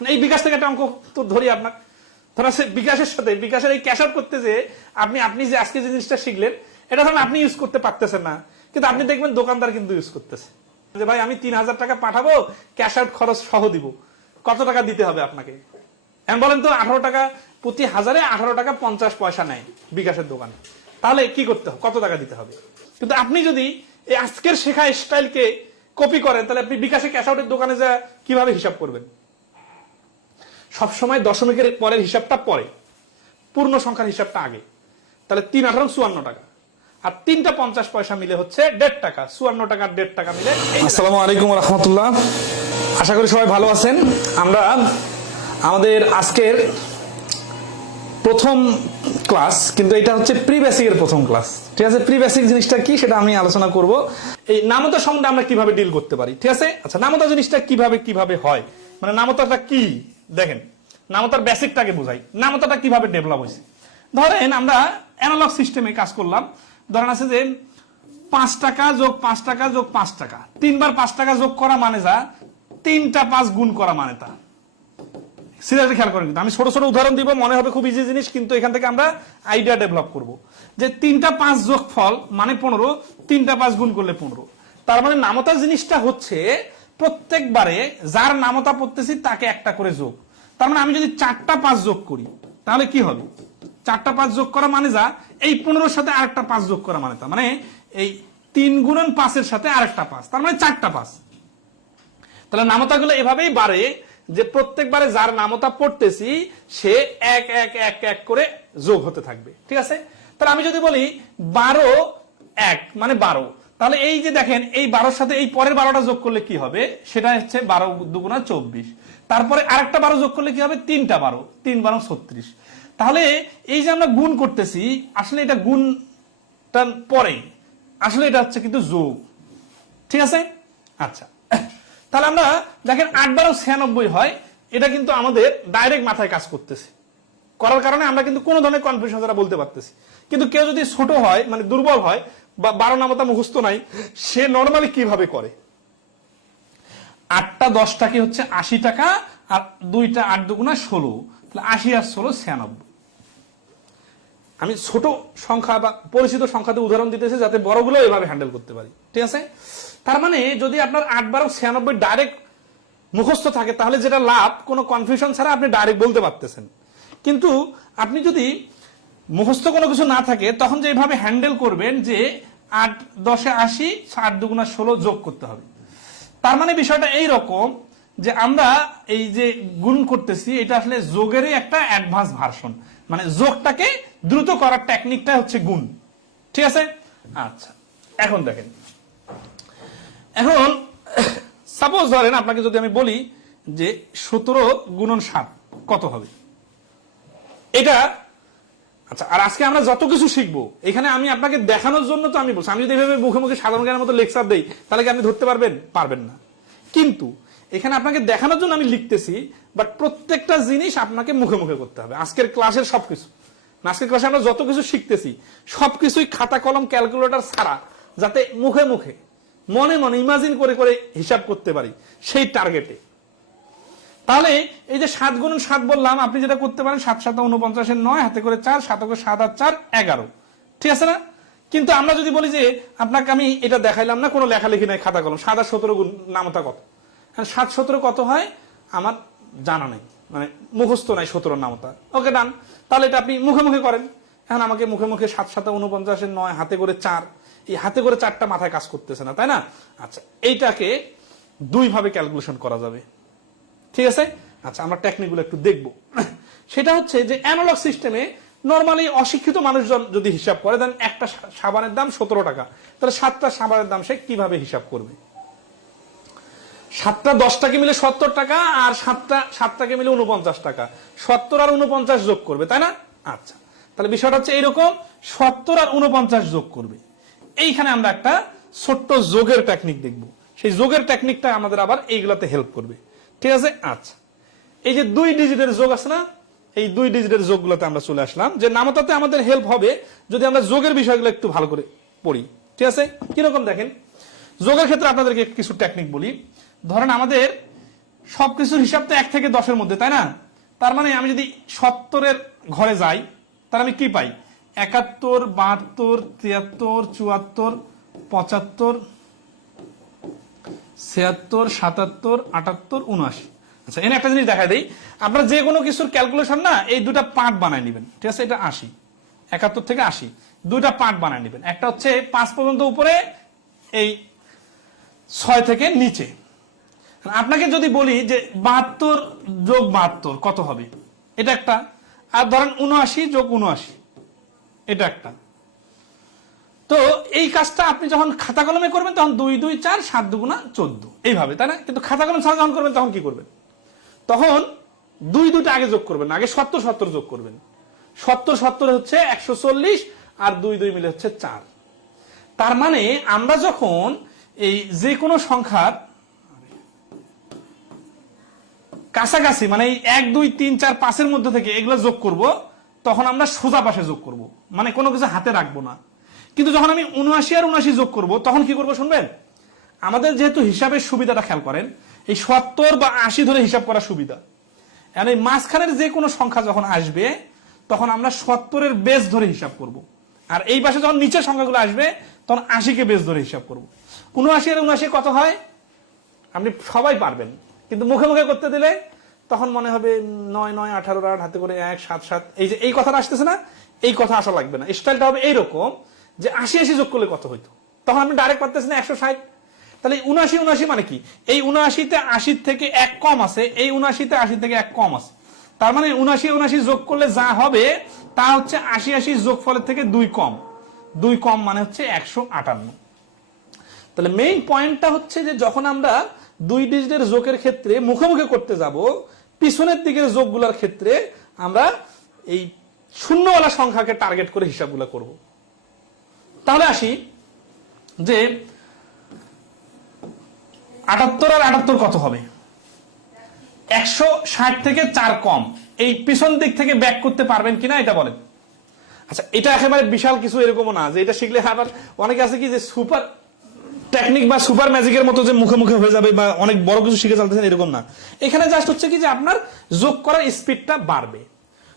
এই বিকাশ থেকে একটা অঙ্ক তো ধরি আপনার, ধরা বিকাশের সাথে বিকাশের এই ক্যাশ আউট করতে যে আপনি যে আজকে যে জিনিসটা শিখলেন এটা ধরেন আপনি ইউজ করতে পারতেছেন না, কিন্তু আপনি দেখবেন দোকানদার কিন্তু ইউজ করতেছে যে ভাই আমি 3000 টাকা পাঠাবো, ক্যাশ আউট খরচ সহ দিব, কত টাকা দিতে হবে আপনাকে? এখন বলেন তো 18 টাকা প্রতি হাজারে 18 টাকা 50 পয়সা নেয় বিকাশের দোকানে, তাহলে কি করতে হবে, কত টাকা দিতে হবে? কিন্তু আপনি যদি এই আজকের শেখা স্টাইলকে কপি করেন তাহলে আপনি বিকাশে ক্যাশ আউটের দোকানে যা কিভাবে হিসাব করবেন? সবসময় দশমিকের পরের হিসাবটা পরে, পূর্ণ সংখ্যার হিসাবটা আগে। তাহলে 3 18 54 টাকা, আর 3টা 50 পয়সা মিলে হচ্ছে 1.5 টাকা, 54 টাকা 1.5 টাকা মিলে। আসসালামু আলাইকুম ওয়া রাহমাতুল্লাহ, আশা করি সবাই ভালো আছেন। আমরা আমাদের আজকের প্রথম ক্লাস, কিন্তু এটা হচ্ছে প্রি বেসিকের প্রথম ক্লাস, ঠিক আছে? প্রি বেসিক জিনিসটা কি সেটা আমি আলোচনা করব। এই নামতা সম্বন্ধে আমরা কিভাবে ডিল করতে পারি, ঠিক আছে? আচ্ছা, নামতা জিনিসটা কিভাবে হয়, মানে নামতাটা কি, দেখেন নামতার বেসিকটাকে বোঝাই, নামতাটা কিভাবে ডেভেলপ হয়েছে। ধরেন আমরা অ্যানালগ সিস্টেমে কাজ করলাম, ধরেন আছে যে 5 টাকা যোগ 5 টাকা যোগ 5 টাকা, 3 বার 5 টাকা যোগ করা মানে যা, 3টা 5 গুণ করা মানে তা। সিরিয়াসলি খেয়াল করেন, আমি ছোট ছোট উদাহরণ দিব, মনে হবে খুব ইজি জিনিস, কিন্তু এখান থেকে আমরা আইডিয়া ডেভেলপ করব যে 3টা 5 যোগ ফল মানে 15, 3টা 5 গুণ করলে 15। তার মানে নামতা জিনিসটা হচ্ছে প্রত্যেকবারে যার নামতা পড়তেছি তাকে একটা করে যোগ। তার মানে আমি যদি 4টা 5 যোগ করি তাহলে কি হবে? 4টা 5 যোগ করা মানে যা, এই 15-র সাথে আরেকটা 5 যোগ করা মানে তা, মানে এই 3 গুণন 5-এর সাথে আরেকটা 5, তার মানে 4টা 5। তাহলে নামতাগুলো এভাবেই বাড়ে যে প্রত্যেকবারে যার নামতা পড়তেছি সে এক এক এক এক করে যোগ হতে থাকবে, ঠিক আছে? তাহলে আমি যদি বলি 12 1 মানে 12, তাহলে এই যে দেখেন এই 12-র সাথে এই পরের 12টা যোগ করলে কি হবে, সেটা হচ্ছে 12 দুগুণা 24। তারপরে আরেকটা 12 যোগ করলে কি হবে, 3টা 12, 3 12 36। তাহলে এই যে আমরা গুণ করতেছি, আসলে এটা গুণটা পরে, আসলে এটা হচ্ছে কিন্তু যোগ, ঠিক আছে? আচ্ছা, তাহলে আমরা দেখেন 8 12 96 হয়, এটা কিন্তু আমাদের ডাইরেক্ট মাথায় কাজ করতেছে, করার কারণে আমরা কিন্তু কোনো ধরনের কনফিউশন ছাড়া বলতে পারতেছি। কিন্তু কেউ যদি ছোট হয়, মানে দুর্বল হয়, বা 12 নামতা মুখস্থ নাই, সে নর্মালি কিভাবে করে, 8টা 10টা কি হচ্ছে 80 টাকা, আর 2টা 8 দুগুণা 16, তাহলে 80 আর 16 96। আমি ছোট সংখ্যা বা পরিচিত সংখ্যাতে উদাহরণ দিতেছি যাতে বড়গুলো এভাবে হ্যান্ডেল করতে পারি, ঠিক আছে? তার মানে যদি আপনার 8 12 96 ডাইরেক্ট মুখস্থ থাকে তাহলে যেটা লাভ, কোনো কনফিউশন ছাড়া আপনি ডাইরেক্ট বলতে পারতেছেন। কিন্তু আপনি যদি মুখস্থ কোনো কিছু না থাকে তখন যে এইভাবে হ্যান্ডেল করবেন যে 8 10 80, 8 দুগুণা 16 যোগ করতে হবে। তার মানে বিষয়টা এই রকম যে আমরা এই যে গুণ করতেছি এটা আসলে যোগেরই একটা অ্যাডভান্স ভার্সন, মানে যোগটাকে দ্রুত করার টেকনিকটা হচ্ছে গুণ, ঠিক আছে? আচ্ছা, এখন দেখেন, এখন সাপোজ ধরেন আপনাকে যদি আমি বলি যে 17 গুণন 7 কত হবে, এটা আচ্ছা। আর আজকে আমরা যত কিছু শিখবো এখানে আমি আপনাকে দেখানোর জন্য তো আমি বলছি, আমি যদি এভাবে মুখে মুখে সাধারণ জ্ঞানের মতো লেকচার দেই তাহলে কি আপনি ধরতে পারবেন না। কিন্তু এখানে আপনাকে দেখানোর জন্য আমি লিখতেছি, বাট প্রত্যেকটা জিনিস আপনাকে মুখে মুখে করতে হবে। আজকের ক্লাসের সবকিছু, আজকের ক্লাসে আমরা যত কিছু শিখতেছি সবকিছুই খাতা কলম ক্যালকুলেটর ছাড়া, যাতে মুখে মুখে মনে মনে ইমাজিন করে করে হিসাব করতে পারি, সেই টার্গেটে। তাহলে এই যে 7 গুণন 7 বললাম, আপনি যেটা করতে পারেন 7 7 49 9, হাতে করে 4, 7 7 আর 4 11, ঠিক আছে না? কিন্তু আমরা যদি বলি যে আপনাকে আমি এটা দেখাইলাম না, কোনো লেখালেখি নাই, খাতা কলম, 7 আর 17 গুণ নামতা কত, 7 17 কত হয় আমার জানা নেই, মানে মুখস্থ নাই 17 নামতা। ওকে, ডান, তাহলে এটা আপনি মুখে মুখে করেন। এখন আমাকে মুখে মুখে 7 7 49 9, হাতে করে 4, এই হাতে করে 4টা মাথায় কাজ করতেছে না, তাই না? আচ্ছা, এইটাকে 2 ভাবে ক্যালকুলেশন করা যাবে, ঠিক আছে? আচ্ছা, আমরা টেকনিকগুলো একটু দেখবো। সেটা হচ্ছে যে অ্যানালগ সিস্টেমে নরমালি অশিক্ষিত মানুষজন যদি হিসাব করে, দেন একটা সাবানের দাম 17 টাকা, তাহলে 7টা সাবানের দাম সে কিভাবে হিসাব করবে? 7টা 10টাকে মিলে 70 টাকা, আর 7টাকে মিলে 49 টাকা, 70 আর 49 যোগ করবে, তাই না? আচ্ছা, তাহলে বিষয়টা হচ্ছে এইরকম, 70 আর 49 যোগ করবে। এইখানে আমরা একটা ছোট্ট যোগের টেকনিক দেখবো, সেই যোগের টেকনিকটা আমাদের আবার এইগুলাতে হেল্প করবে, ঠিক আছে? আচ্ছা, এই যে 2 ডিজিটের যোগ আছে না, এই 2 ডিজিটের যোগগুলোতে আমরা চলে আসলাম, যে নামতাতে আমাদের হেল্প হবে যদি আমরা যোগের বিষয়গুলো একটু ভালো করে পড়ি, ঠিক আছে? কিরকম দেখেন, যোগের ক্ষেত্রে আপনাদেরকে কিছু টেকনিক বলি। ধরেন আমাদের সবকিছুর হিসাব তো 1 থেকে 10-এর মধ্যে, তাই না? তার মানে আমি যদি 70-এর ঘরে যাই তাহলে আমি কি পাই? 71, 72, 73, 74, 75, 76, 77, 78, 79। আচ্ছা, এখানে একটা জিনিস দেখা দেই, আপনারা যে কোনো কিছুর ক্যালকুলেশন না এই দুটা পার্ট বানায় নেবেন, ঠিক আছে? এটা 80, 71 থেকে 80 দুইটা পার্ট বানায় নেবেন। একটা হচ্ছে 5 পর্যন্ত উপরে, এই 6 থেকে নিচে। আপনাকে যদি বলি যে 72 যোগ 72 কত হবে, এটা একটা। আর ধরেন 79 যোগ 79, এটা একটা। তো এই কাজটা আপনি যখন খাতা কলমে করবেন তখন 2 2 4 7 2 14 এইভাবে, তাই না? কিন্তু খাতা কলম ছাড়া যখন করবেন তখন কি করবেন? তখন 2 2টা আগে যোগ করবেন, আগে 70 70 যোগ করবেন। 70 70 হচ্ছে 140, আর 2 2 মিলে হচ্ছে 4। তার মানে আমরা যখন এই যে কোনো সংখ্যার কাছাকাছি, মানে 1 2 3 4 5-এর মধ্যে থেকে এগুলো যোগ করব, তখন আমরা সোজা পাশে যোগ করব, মানে কোনো কিছু হাতে রাখবো না। কিন্তু যখন আমি 79 আর 79 যোগ করব তখন কি করব শুনবেন? আমাদের যেহেতু হিসাবের সুবিধাটা খেয়াল করেন, এই 70 বা 80 ধরে হিসাব করা সুবিধা। এখন এই মাঝখানের যে কোনো সংখ্যা যখন আসবে তখন আমরা 70-এর বেস ধরে হিসাব করব, আর এই পাশে যখন নিচের সংখ্যাগুলো আসবে তখন 80-কে বেস ধরে হিসাব করব। 79 আর 79 কত হয় আপনি সবাই পারবেন, কিন্তু মুখে মুখে করতে দিলে তখন মনে হবে 9 9 18 8 হাতে করে 1 7 7, এই যে এই কথাটা আসতেছে না, এই কথা আসা লাগবে না। স্টাইলটা হবে এইরকম যে 80 80 যোগ করলে কত হইতো, তখন আপনি ডাইরেক্ট পারতেছেন 160। তাহলে 79 79 মানে কি? এই 79-তে 80 থেকে 1 কম আছে, এই 79-তে 80 থেকে 1 কম আছে। তার মানে 79 79 যোগ করলে যা হবে তা হচ্ছে 80 80 যোগফলের থেকে 2 কম। 2 কম মানে হচ্ছে 158। তাহলে মেইন পয়েন্টটা হচ্ছে যে যখন আমরা 2 ডিজিটের যোগের ক্ষেত্রে মুখে মুখে করতে যাব, পিছনের দিকের যোগগুলোর ক্ষেত্রে আমরা এই শূন্যওয়ালা সংখ্যাকে টার্গেট করে হিসাবগুলো করব। তাহলে আসি যে 78 আর 78 কত হবে? 160 থেকে 4 কম। এই পিছন দিক থেকে ব্যাক করতে পারবেন কিনা এটা বলেন। আচ্ছা, এটা একেবারে বিশাল কিছু এরকমও না যে এটা শিখলে আবার অনেকে আছে কি যে সুপার টেকনিক বা সুপার ম্যাজিকের মতো যে মুখে মুখে হয়ে যাবে বা অনেক বড় কিছু শিখে চলতেছেন, এরকম না। এখানে জাস্ট হচ্ছে কি যে আপনার যোগ করার স্পিডটা বাড়বে।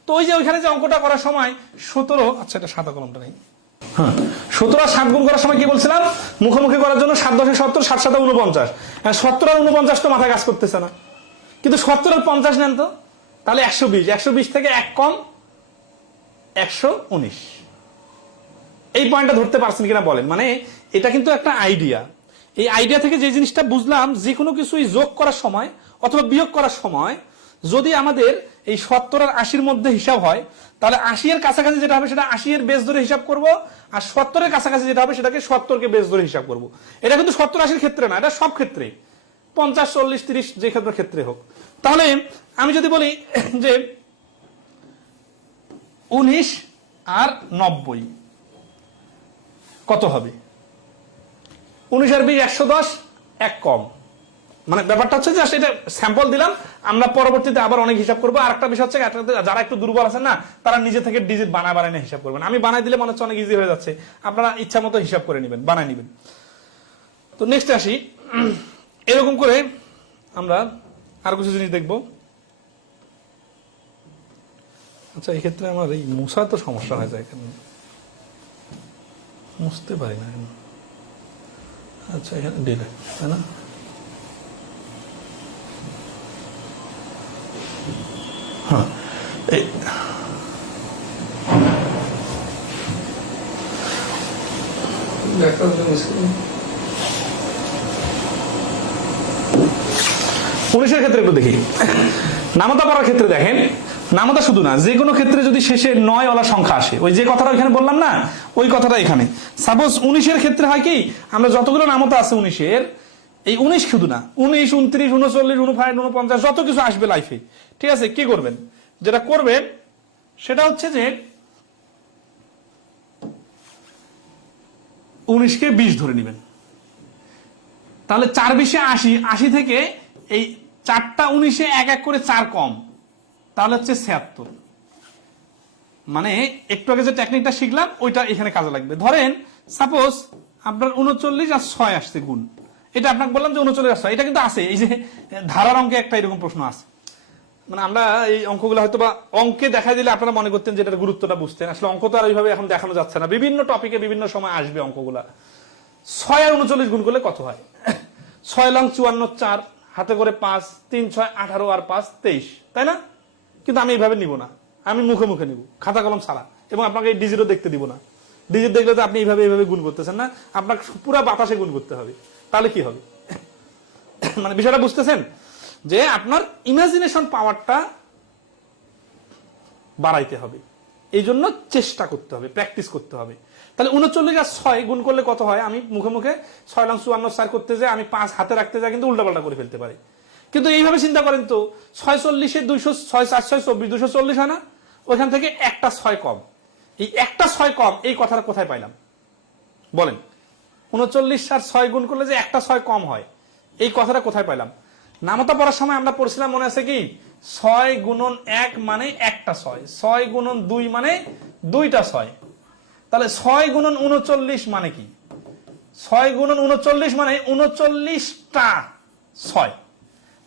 তো ওই যে ওইখানে যে অঙ্কটা করার সময় 17, আচ্ছা এটা সাদা কলমটা নেই, হ্যাঁ 17 আর 7 গুণ করার সময় কি বলছিলাম? মুখোমুখি করার জন্য 7 10 70, 7 7 49, 70 আর 49 তো মাথায় কাজ করতেছে না, কিন্তু 70 আর 50 নেন তো, তাহলে 120, 120 থেকে 1 কম 119। এই পয়েন্টটা ধরতে পারছেন কিনা বলেন? মানে এটা কিন্তু একটা আইডিয়া। এই আইডিয়া থেকে যে জিনিসটা বুঝলাম, যে কোনো কিছুই যোগ করার সময় অথবা বিয়োগ করার সময় যদি আমাদের এই 70 আর 80-র মধ্যে হিসাব হয়, তাহলে 80 এর কাছাকাছি যেটা হবে সেটা 80 এর বেস ধরে হিসাব করব, আর 70 এর কাছাকাছি যেটা হবে সেটাকে 70-কে বেস ধরে হিসাব করব। এটা কিন্তু 70 80-র ক্ষেত্রে না, এটা সব ক্ষেত্রে, 50 40 30 যে ক্ষেত্রে হোক। তাহলে আমি যদি বলি যে 19 আর 90 কত হবে? 19 আর 20 110, 1 কম। মানে ব্যাপারটা হচ্ছে যে এটা স্যাম্পল দিলাম, আমরা পরবর্তীতে আবার অনেক হিসাব করবো। আর একটা বিষয় হচ্ছে যারা একটু দুর্বল আছেন না, তারা নিজে থেকে ডিজিট বানায় হিসাব করবেন। আমি বানাই দিলে মনে হচ্ছে অনেক ইজি হয়ে যাচ্ছে, আপনারা ইচ্ছা মতো হিসাব করে নেবেন, বানায় নেবেন। তো নেক্সট আসি, এরকম করে আমরা আর কিছু জিনিস দেখবো। আচ্ছা, এই ক্ষেত্রে আমার এই মুছা তো সমস্যা হয়ে যায়, এখানে মুছতে পারি না। আচ্ছা, এখানে ডিলে, তাই না? হ্যাঁ, এই 19-এর ক্ষেত্রে একটু দেখি। নামতা পড়ার ক্ষেত্রে দেখেন, নামতা শুধু না, যে কোনো ক্ষেত্রে যদি শেষে 9-ওয়ালা সংখ্যা আসে, ওই যে কথাটা এখানে বললাম না, ওই কথাটা এখানে। সাপোজ 19-এর ক্ষেত্রে হয় কি, আমরা যতগুলো নামতা আছে 19-এর, এই 19 শুধু না, 19 29 39 45 49 যত কিছু আসবে লাইফে, ঠিক আছে? কি করবেন? যেটা করবেন সেটা হচ্ছে যে 19-কে 20 ধরে নেবেন। তাহলে 4 20 80, 80 থেকে এই 4টা 19-এ 1 1 করে 4 কম, তাহলে হচ্ছে 76। মানে একটু আগে যে টেকনিকটা শিখলাম ওইটা এখানে কাজে লাগবে। ধরেন সাপোজ আপনার 39 আর 6 আসছে গুণ, এটা আপনাকে বললাম যে 39 এটা কিন্তু আছে, এই যে ধারার অঙ্কে একটা এরকম প্রশ্ন আছে। মানে আমরা এই অঙ্কগুলো হয়তো বা অঙ্কে দেখা দিলে আপনারা মনে করতেন যে এটার গুরুত্বটা বুঝতেন, আসলে অঙ্ক তো আর ওইভাবে এখন দেখানো যাচ্ছে না, বিভিন্ন টপিকে বিভিন্ন সময় আসবে অঙ্কগুলা। 6 আর 39 গুণ করলে কত হয়? 6 লং 54, 4 হাতে করে 5, 3 6 18 আর 5 23, তাই না? কিন্তু আমি এইভাবে নিব না, আমি মুখে মুখে নিব, খাতা কলম ছাড়া, এবং আপনাকে এই ডিজিটও দেখতে দিব না। ডিজিট দেখলে তো আপনি এইভাবে গুণ করতেছেন না, আপনাকে পুরো বাতাসে গুণ করতে হবে, তাহলে কি হবে? মানে বিষয়টা বুঝতেছেন যে আপনার ইমাজিনেশন পাওয়ারটা বাড়াইতে হবে, এই জন্য চেষ্টা করতে হবে, প্র্যাকটিস করতে হবে। তাহলে 39 আর 6 গুণ করলে কত হয়? আমি মুখে মুখে 6 লং 54 4 করতে যাই, আমি 5 হাতে রাখতে যাই, কিন্তু উল্টাপাল্টা করে ফেলতে পারি। কিন্তু এইভাবে চিন্তা করেন তো, 6 40 200, 6 4 6 24, 240 হয় না? ওইখান থেকে একটা 6 কম, এই একটা 6 কম, এই কথাটা কোথায় পাইলাম বলেন? 39 আর 6 গুণ করলে যে একটা 6 কম হয়, এই কথাটা কোথায় পাইলাম? নামতা পড়ার সময় আমরা পড়ছিলাম, মনে আছে কি? 6 গুণন 1 মানে একটা 6, 6 গুণন 2 মানে দুইটা 6। তাহলে 6 গুণন 39 মানে কি? 6 গুণন 39 মানে 39টা 6।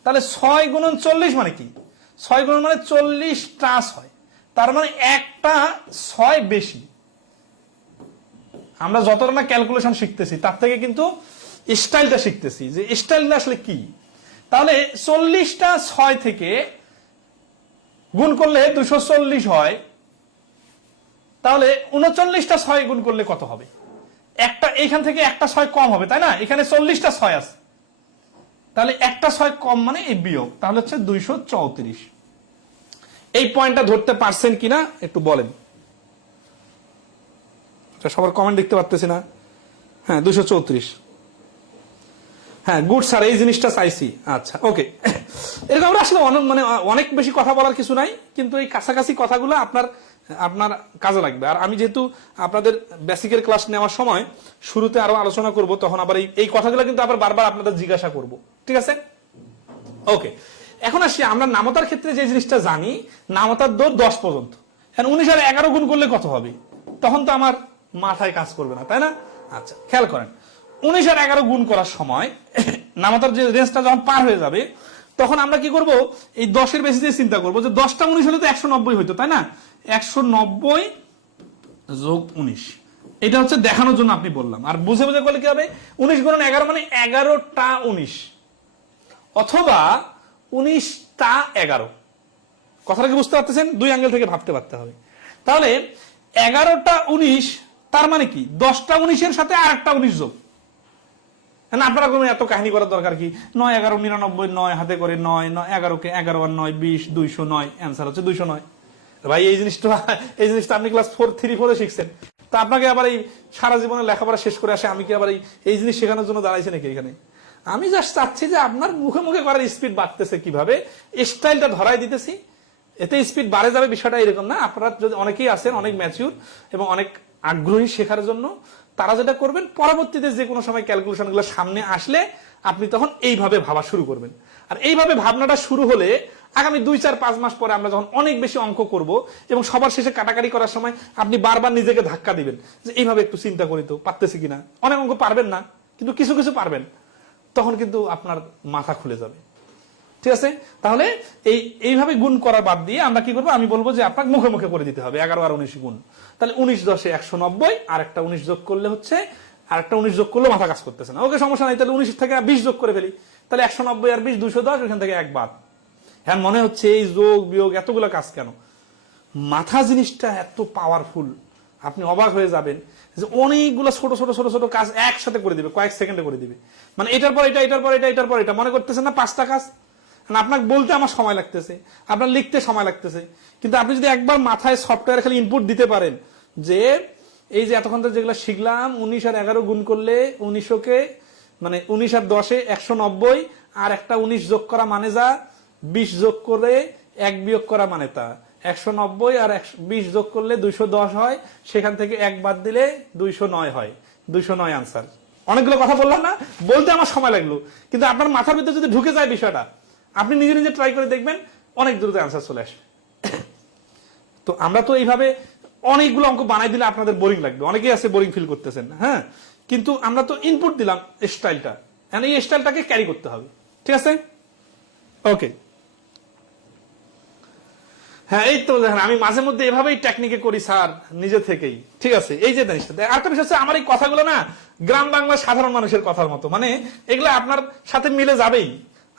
তাহলে 6 গুণন 40 মানে কি? 6 গুণন মানে 40টা 6, তার মানে একটা 6 বেশি। আমরা যতটা না ক্যালকুলেশন শিখতেছি, তার থেকে কিন্তু স্টাইলটা শিখতেছি, যে স্টাইলটা আসলে কি। তাহলে 40টা 6 থেকে গুণ করলে 240 হয়, তাহলে 39টা 6 গুণ করলে কত হবে? একটা এইখান থেকে একটা 6 কম হবে, তাই না? এখানে 40টা 6 আছে, তাহলে একটা 6 কম মানে এই বিয়োগ, তাহলে হচ্ছে 234। এই পয়েন্টটা ধরতে পারছেন কিনা একটু বলেন? সবার কমেন্ট দেখতে পারতেছি না। হ্যাঁ 234, হ্যাঁ গুড স্যার, এই জিনিসটা চাইছি। আচ্ছা ওকে, এরকম আসলে মানে অনেক বেশি কথা বলার কিছু নাই, কিন্তু এই কাছাকাছি কথাগুলো আপনার কাজে লাগবে। আর আমি যেহেতু আপনাদের বেসিকের ক্লাস নেওয়ার সময় শুরুতে আরো আলোচনা করব, তখন আবার এই কথাগুলো কিন্তু আবার বারবার আপনাদের জিজ্ঞাসা করব, ঠিক আছে? ওকে, এখন আসি আমরা নামতার ক্ষেত্রে যে জিনিসটা জানি, নামতার দৌড় 10 পর্যন্ত। এখন 19 আর 11 গুণ করলে কত হবে? তখন তো আমার মাথায় কাজ করবে না, তাই না? আচ্ছা খেয়াল করেন, 19 আর 11 গুণ করার সময় নামতার যে রেঞ্জটা যখন পার হয়ে যাবে, তখন আমরা কি করব? এই 10-এর বেসিসে চিন্তা করব যে 10টা 19 হলে তো 190 হইতো, তাই না? 190 যোগ 19, এটা হচ্ছে দেখানোর জন্য আপনি বললাম। আর বুঝে বুঝে করলে কি হবে? 19 গুণন 11 মানে 11টা 19, অথবা 19টা 11। কথাটা কি বুঝতে পারতেছেন? দুই অ্যাঙ্গেল থেকে ভাবতে পারতে হবে। তাহলে 11টা 19, তার মানে কি 10টা 19-এর সাথে আর একটা 19 যোগ। না আপনারা কোনো এত কাহিনী করার দরকার কি? 9 11 99, 9 হাতে করে 9, 11কে 11 আর 9 20, 209, অ্যান্সার হচ্ছে 209। ভাই এই জিনিসটা আপনি ক্লাস 4 3 4-এ শিখছেন, তা আপনাকে আবার এই সারা জীবনে লেখাপড়া শেষ করে আসে আমি কি আবার এই জিনিস শেখানোর জন্য দাঁড়াইছে নাকি এখানে? আমি জাস্ট চাচ্ছি যে আপনার মুখে মুখে করার স্পিড বাড়তেছে কিভাবে, স্টাইলটা ধরাই দিতেছি, এতে স্পিড বাড়ে যাবে। বিষয়টা এরকম না, আপনারা যদি অনেকেই আছেন অনেক ম্যাচিউর এবং অনেক আগ্রহী শেখার জন্য, তারা যেটা করবেন, পরবর্তীতে যে কোনো সময় ক্যালকুলেশন গুলো সামনে আসলে আপনি তখন এইভাবে ভাবা শুরু করবেন। আর এইভাবে ভাবনাটা শুরু হলে আগামী 2 4 5 মাস পরে আমরা যখন অনেক বেশি অঙ্ক করব এবং সবার শেষে কাটাকাটি করার সময় আপনি বারবার নিজেকে ধাক্কা দিবেন যে এইভাবে একটু চিন্তা করি তো পারতেছি কিনা। অনেক অঙ্ক পারবেন না, কিন্তু কিছু কিছু পারবেন, তখন কিন্তু আপনার মাথা খুলে যাবে, ঠিক আছে? তাহলে এইভাবে গুণ করার বাদ দিয়ে আমরা কি করবো? আমি বলবো যে আপনাকে মুখে মুখে করে দিতে হবে 11 আর 19 গুণ। তাহলে 19 10 190, আর একটা 19 যোগ করলে হচ্ছে, আর একটা 19 যোগ করলে মাথা কাজ করতেছে না। ওকে সমস্যা নাই, তাহলে 19 থেকে 20 যোগ করে ফেলি, তাহলে 190 আর 20 210, ওখান থেকে 1 বাদ। হ্যাঁ মনে হচ্ছে এই যোগ বিয়োগ এতগুলো কাজ কেন? মাথা জিনিসটা এত পাওয়ারফুল, আপনি অবাক হয়ে যাবেন যে অনেকগুলো ছোট ছোট ছোট ছোট কাজ একসাথে করে দিবে, কয়েক সেকেন্ডে করে দিবে। মানে এটার পর এটা, এটার পর এটা, এটার পর এটা, মনে করতেছেন না 5টা কাজ? আপনাকে বলতে আমার সময় লাগতেছে, আপনার লিখতে সময় লাগতেছে, কিন্তু আপনি যদি একবার মাথায় সফটওয়্যার খালি ইনপুট দিতে পারেন যে এই যে এতক্ষণ যেগুলো শিখলাম, 19 আর 11 গুণ করলে 1900-কে মানে 19 আর 10-এ 190, আর একটা 19 যোগ করা মানে যা, 20 যোগ করে 1 বিয়োগ করা মানে তা, 190 আর 20 যোগ করলে 210 হয়, সেখান থেকে 1 বাদ দিলে 209 হয়, 209 আনসার। অনেকগুলো কথা বললাম না, বলতে আমার সময় লাগলো, কিন্তু আপনার মাথার ভিতরে যদি ঢুকে যায় বিষয়টা, আপনি নিজে নিজে ট্রাই করে দেখবেন, অনেক দ্রুত অ্যান্সার চলে আসবে। তো আমরা তো এইভাবে অনেকগুলো অঙ্ক বানাই দিলে আপনাদের বোরিং লাগবে, অনেকেই আছে বোরিং ফিল করতেছেন, হ্যাঁ, কিন্তু আমরা তো ইনপুট দিলাম স্টাইলটা, এই স্টাইলটাকে ক্যারি করতে হবে, ঠিক আছে? ওকে, হ্যাঁ এই তো দেখেন আমি মাঝে মধ্যে এভাবেই টেকনিকে করি স্যার, নিজে থেকেই, ঠিক আছে? এই যে জিনিসটা আরেকটা বিষয় হচ্ছে, আমার এই কথাগুলো না গ্রাম বাংলার সাধারণ মানুষের কথার মতো, মানে এগুলো আপনার সাথে মিলে যাবেই।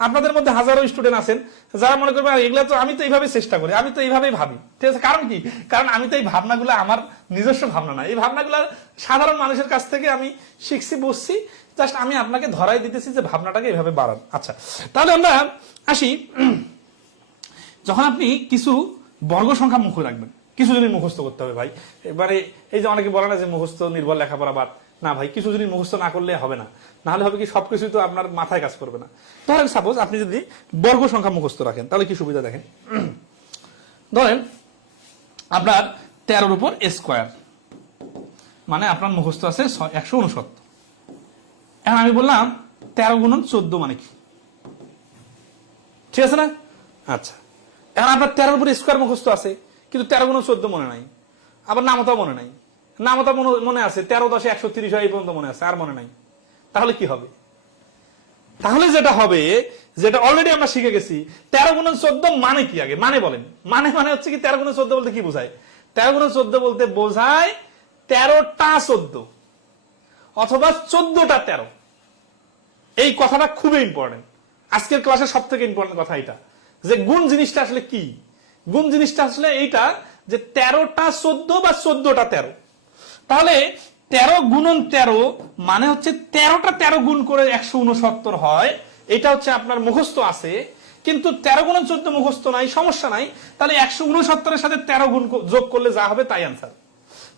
আপনাদের মধ্যে হাজারো স্টুডেন্ট আছেন যারা মনে করবে এগুলা তো আমি তো এইভাবে চেষ্টা করি, আমি তো এইভাবেই ভাবি, ঠিক আছে? কারণ কি? কারণ আমি তো এই ভাবনাগুলো আমার নিজস্ব ভাবনা না, এই ভাবনাগুলো সাধারণ মানুষের কাছ থেকে আমি শিখছি, বুঝছি, জাস্ট আমি আপনাকে ধরাই দিতেছি যে ভাবনাটাকে এইভাবে বাড়ান। আচ্ছা, তাহলে আমরা আসি, যখন আপনি কিছু বর্গ সংখ্যা মুখ রাখবেন, কিছু জিনিস মুখস্থ করতে হবে ভাই। এবারে এই যে অনেকে বলে না যে মুখস্থ নির্ভর লেখাপড়া বাদ, না ভাই, কিছু জিনিস মুখস্থ না করলে হবে না, না হলে হবে কি সবকিছু তো আপনার মাথায় কাজ করবে না। ধরেন সাপোজ আপনি যদি বর্গ সংখ্যা মুখস্থ রাখেন তাহলে কি সুবিধা দেখেন। ধরেন আপনার 13-র উপর স্কোয়ার, মানে আপনার মুখস্থ আছে 169। এখন আমি বললাম 13 গুণন 14 মানে কি, ঠিক আছে না? আচ্ছা, এখন আপনার 13-র উপর স্কোয়ার মুখস্থ আছে, কিন্তু 13 গুণন 14 মনে নাই, আবার নামতাও মনে নাই। নামতা মনে আছে 13 10 130 হয়, এই পর্যন্ত মনে আছে, আর মনে নাই। তাহলে কি হবে? তাহলে যেটা হবে, যেটা অলরেডি আমরা শিখে গেছি, 13 গুণন 14 মানে কি? আগে মানে বলেন। মানে হচ্ছে কি 13 গুণন 14 বলতে কি বোঝায়? 13 গুণন 14 বলতে বোঝায় 13টা 14 অথবা 14টা 13। এই কথাটা খুবই ইম্পর্টেন্ট, আজকের ক্লাসের সব থেকে ইম্পর্টেন্ট কথা এটা, যে গুণ জিনিসটা আসলে কি। গুণ জিনিসটা আসলে এইটা যে 13টা 14 বা 14টা 13। তাহলে 13 গুণন 13 মানে হচ্ছে 13টা 13 গুণ করে 169 হয়। এটা হচ্ছে আপনার মুখস্থ আছে, কিন্তু 13 গুণন 14 মুখস্থ নাই, সমস্যা নাই। তাহলে 169-এর সাথে 13 গুণ যোগ করলে যা হবে তাই আনসার।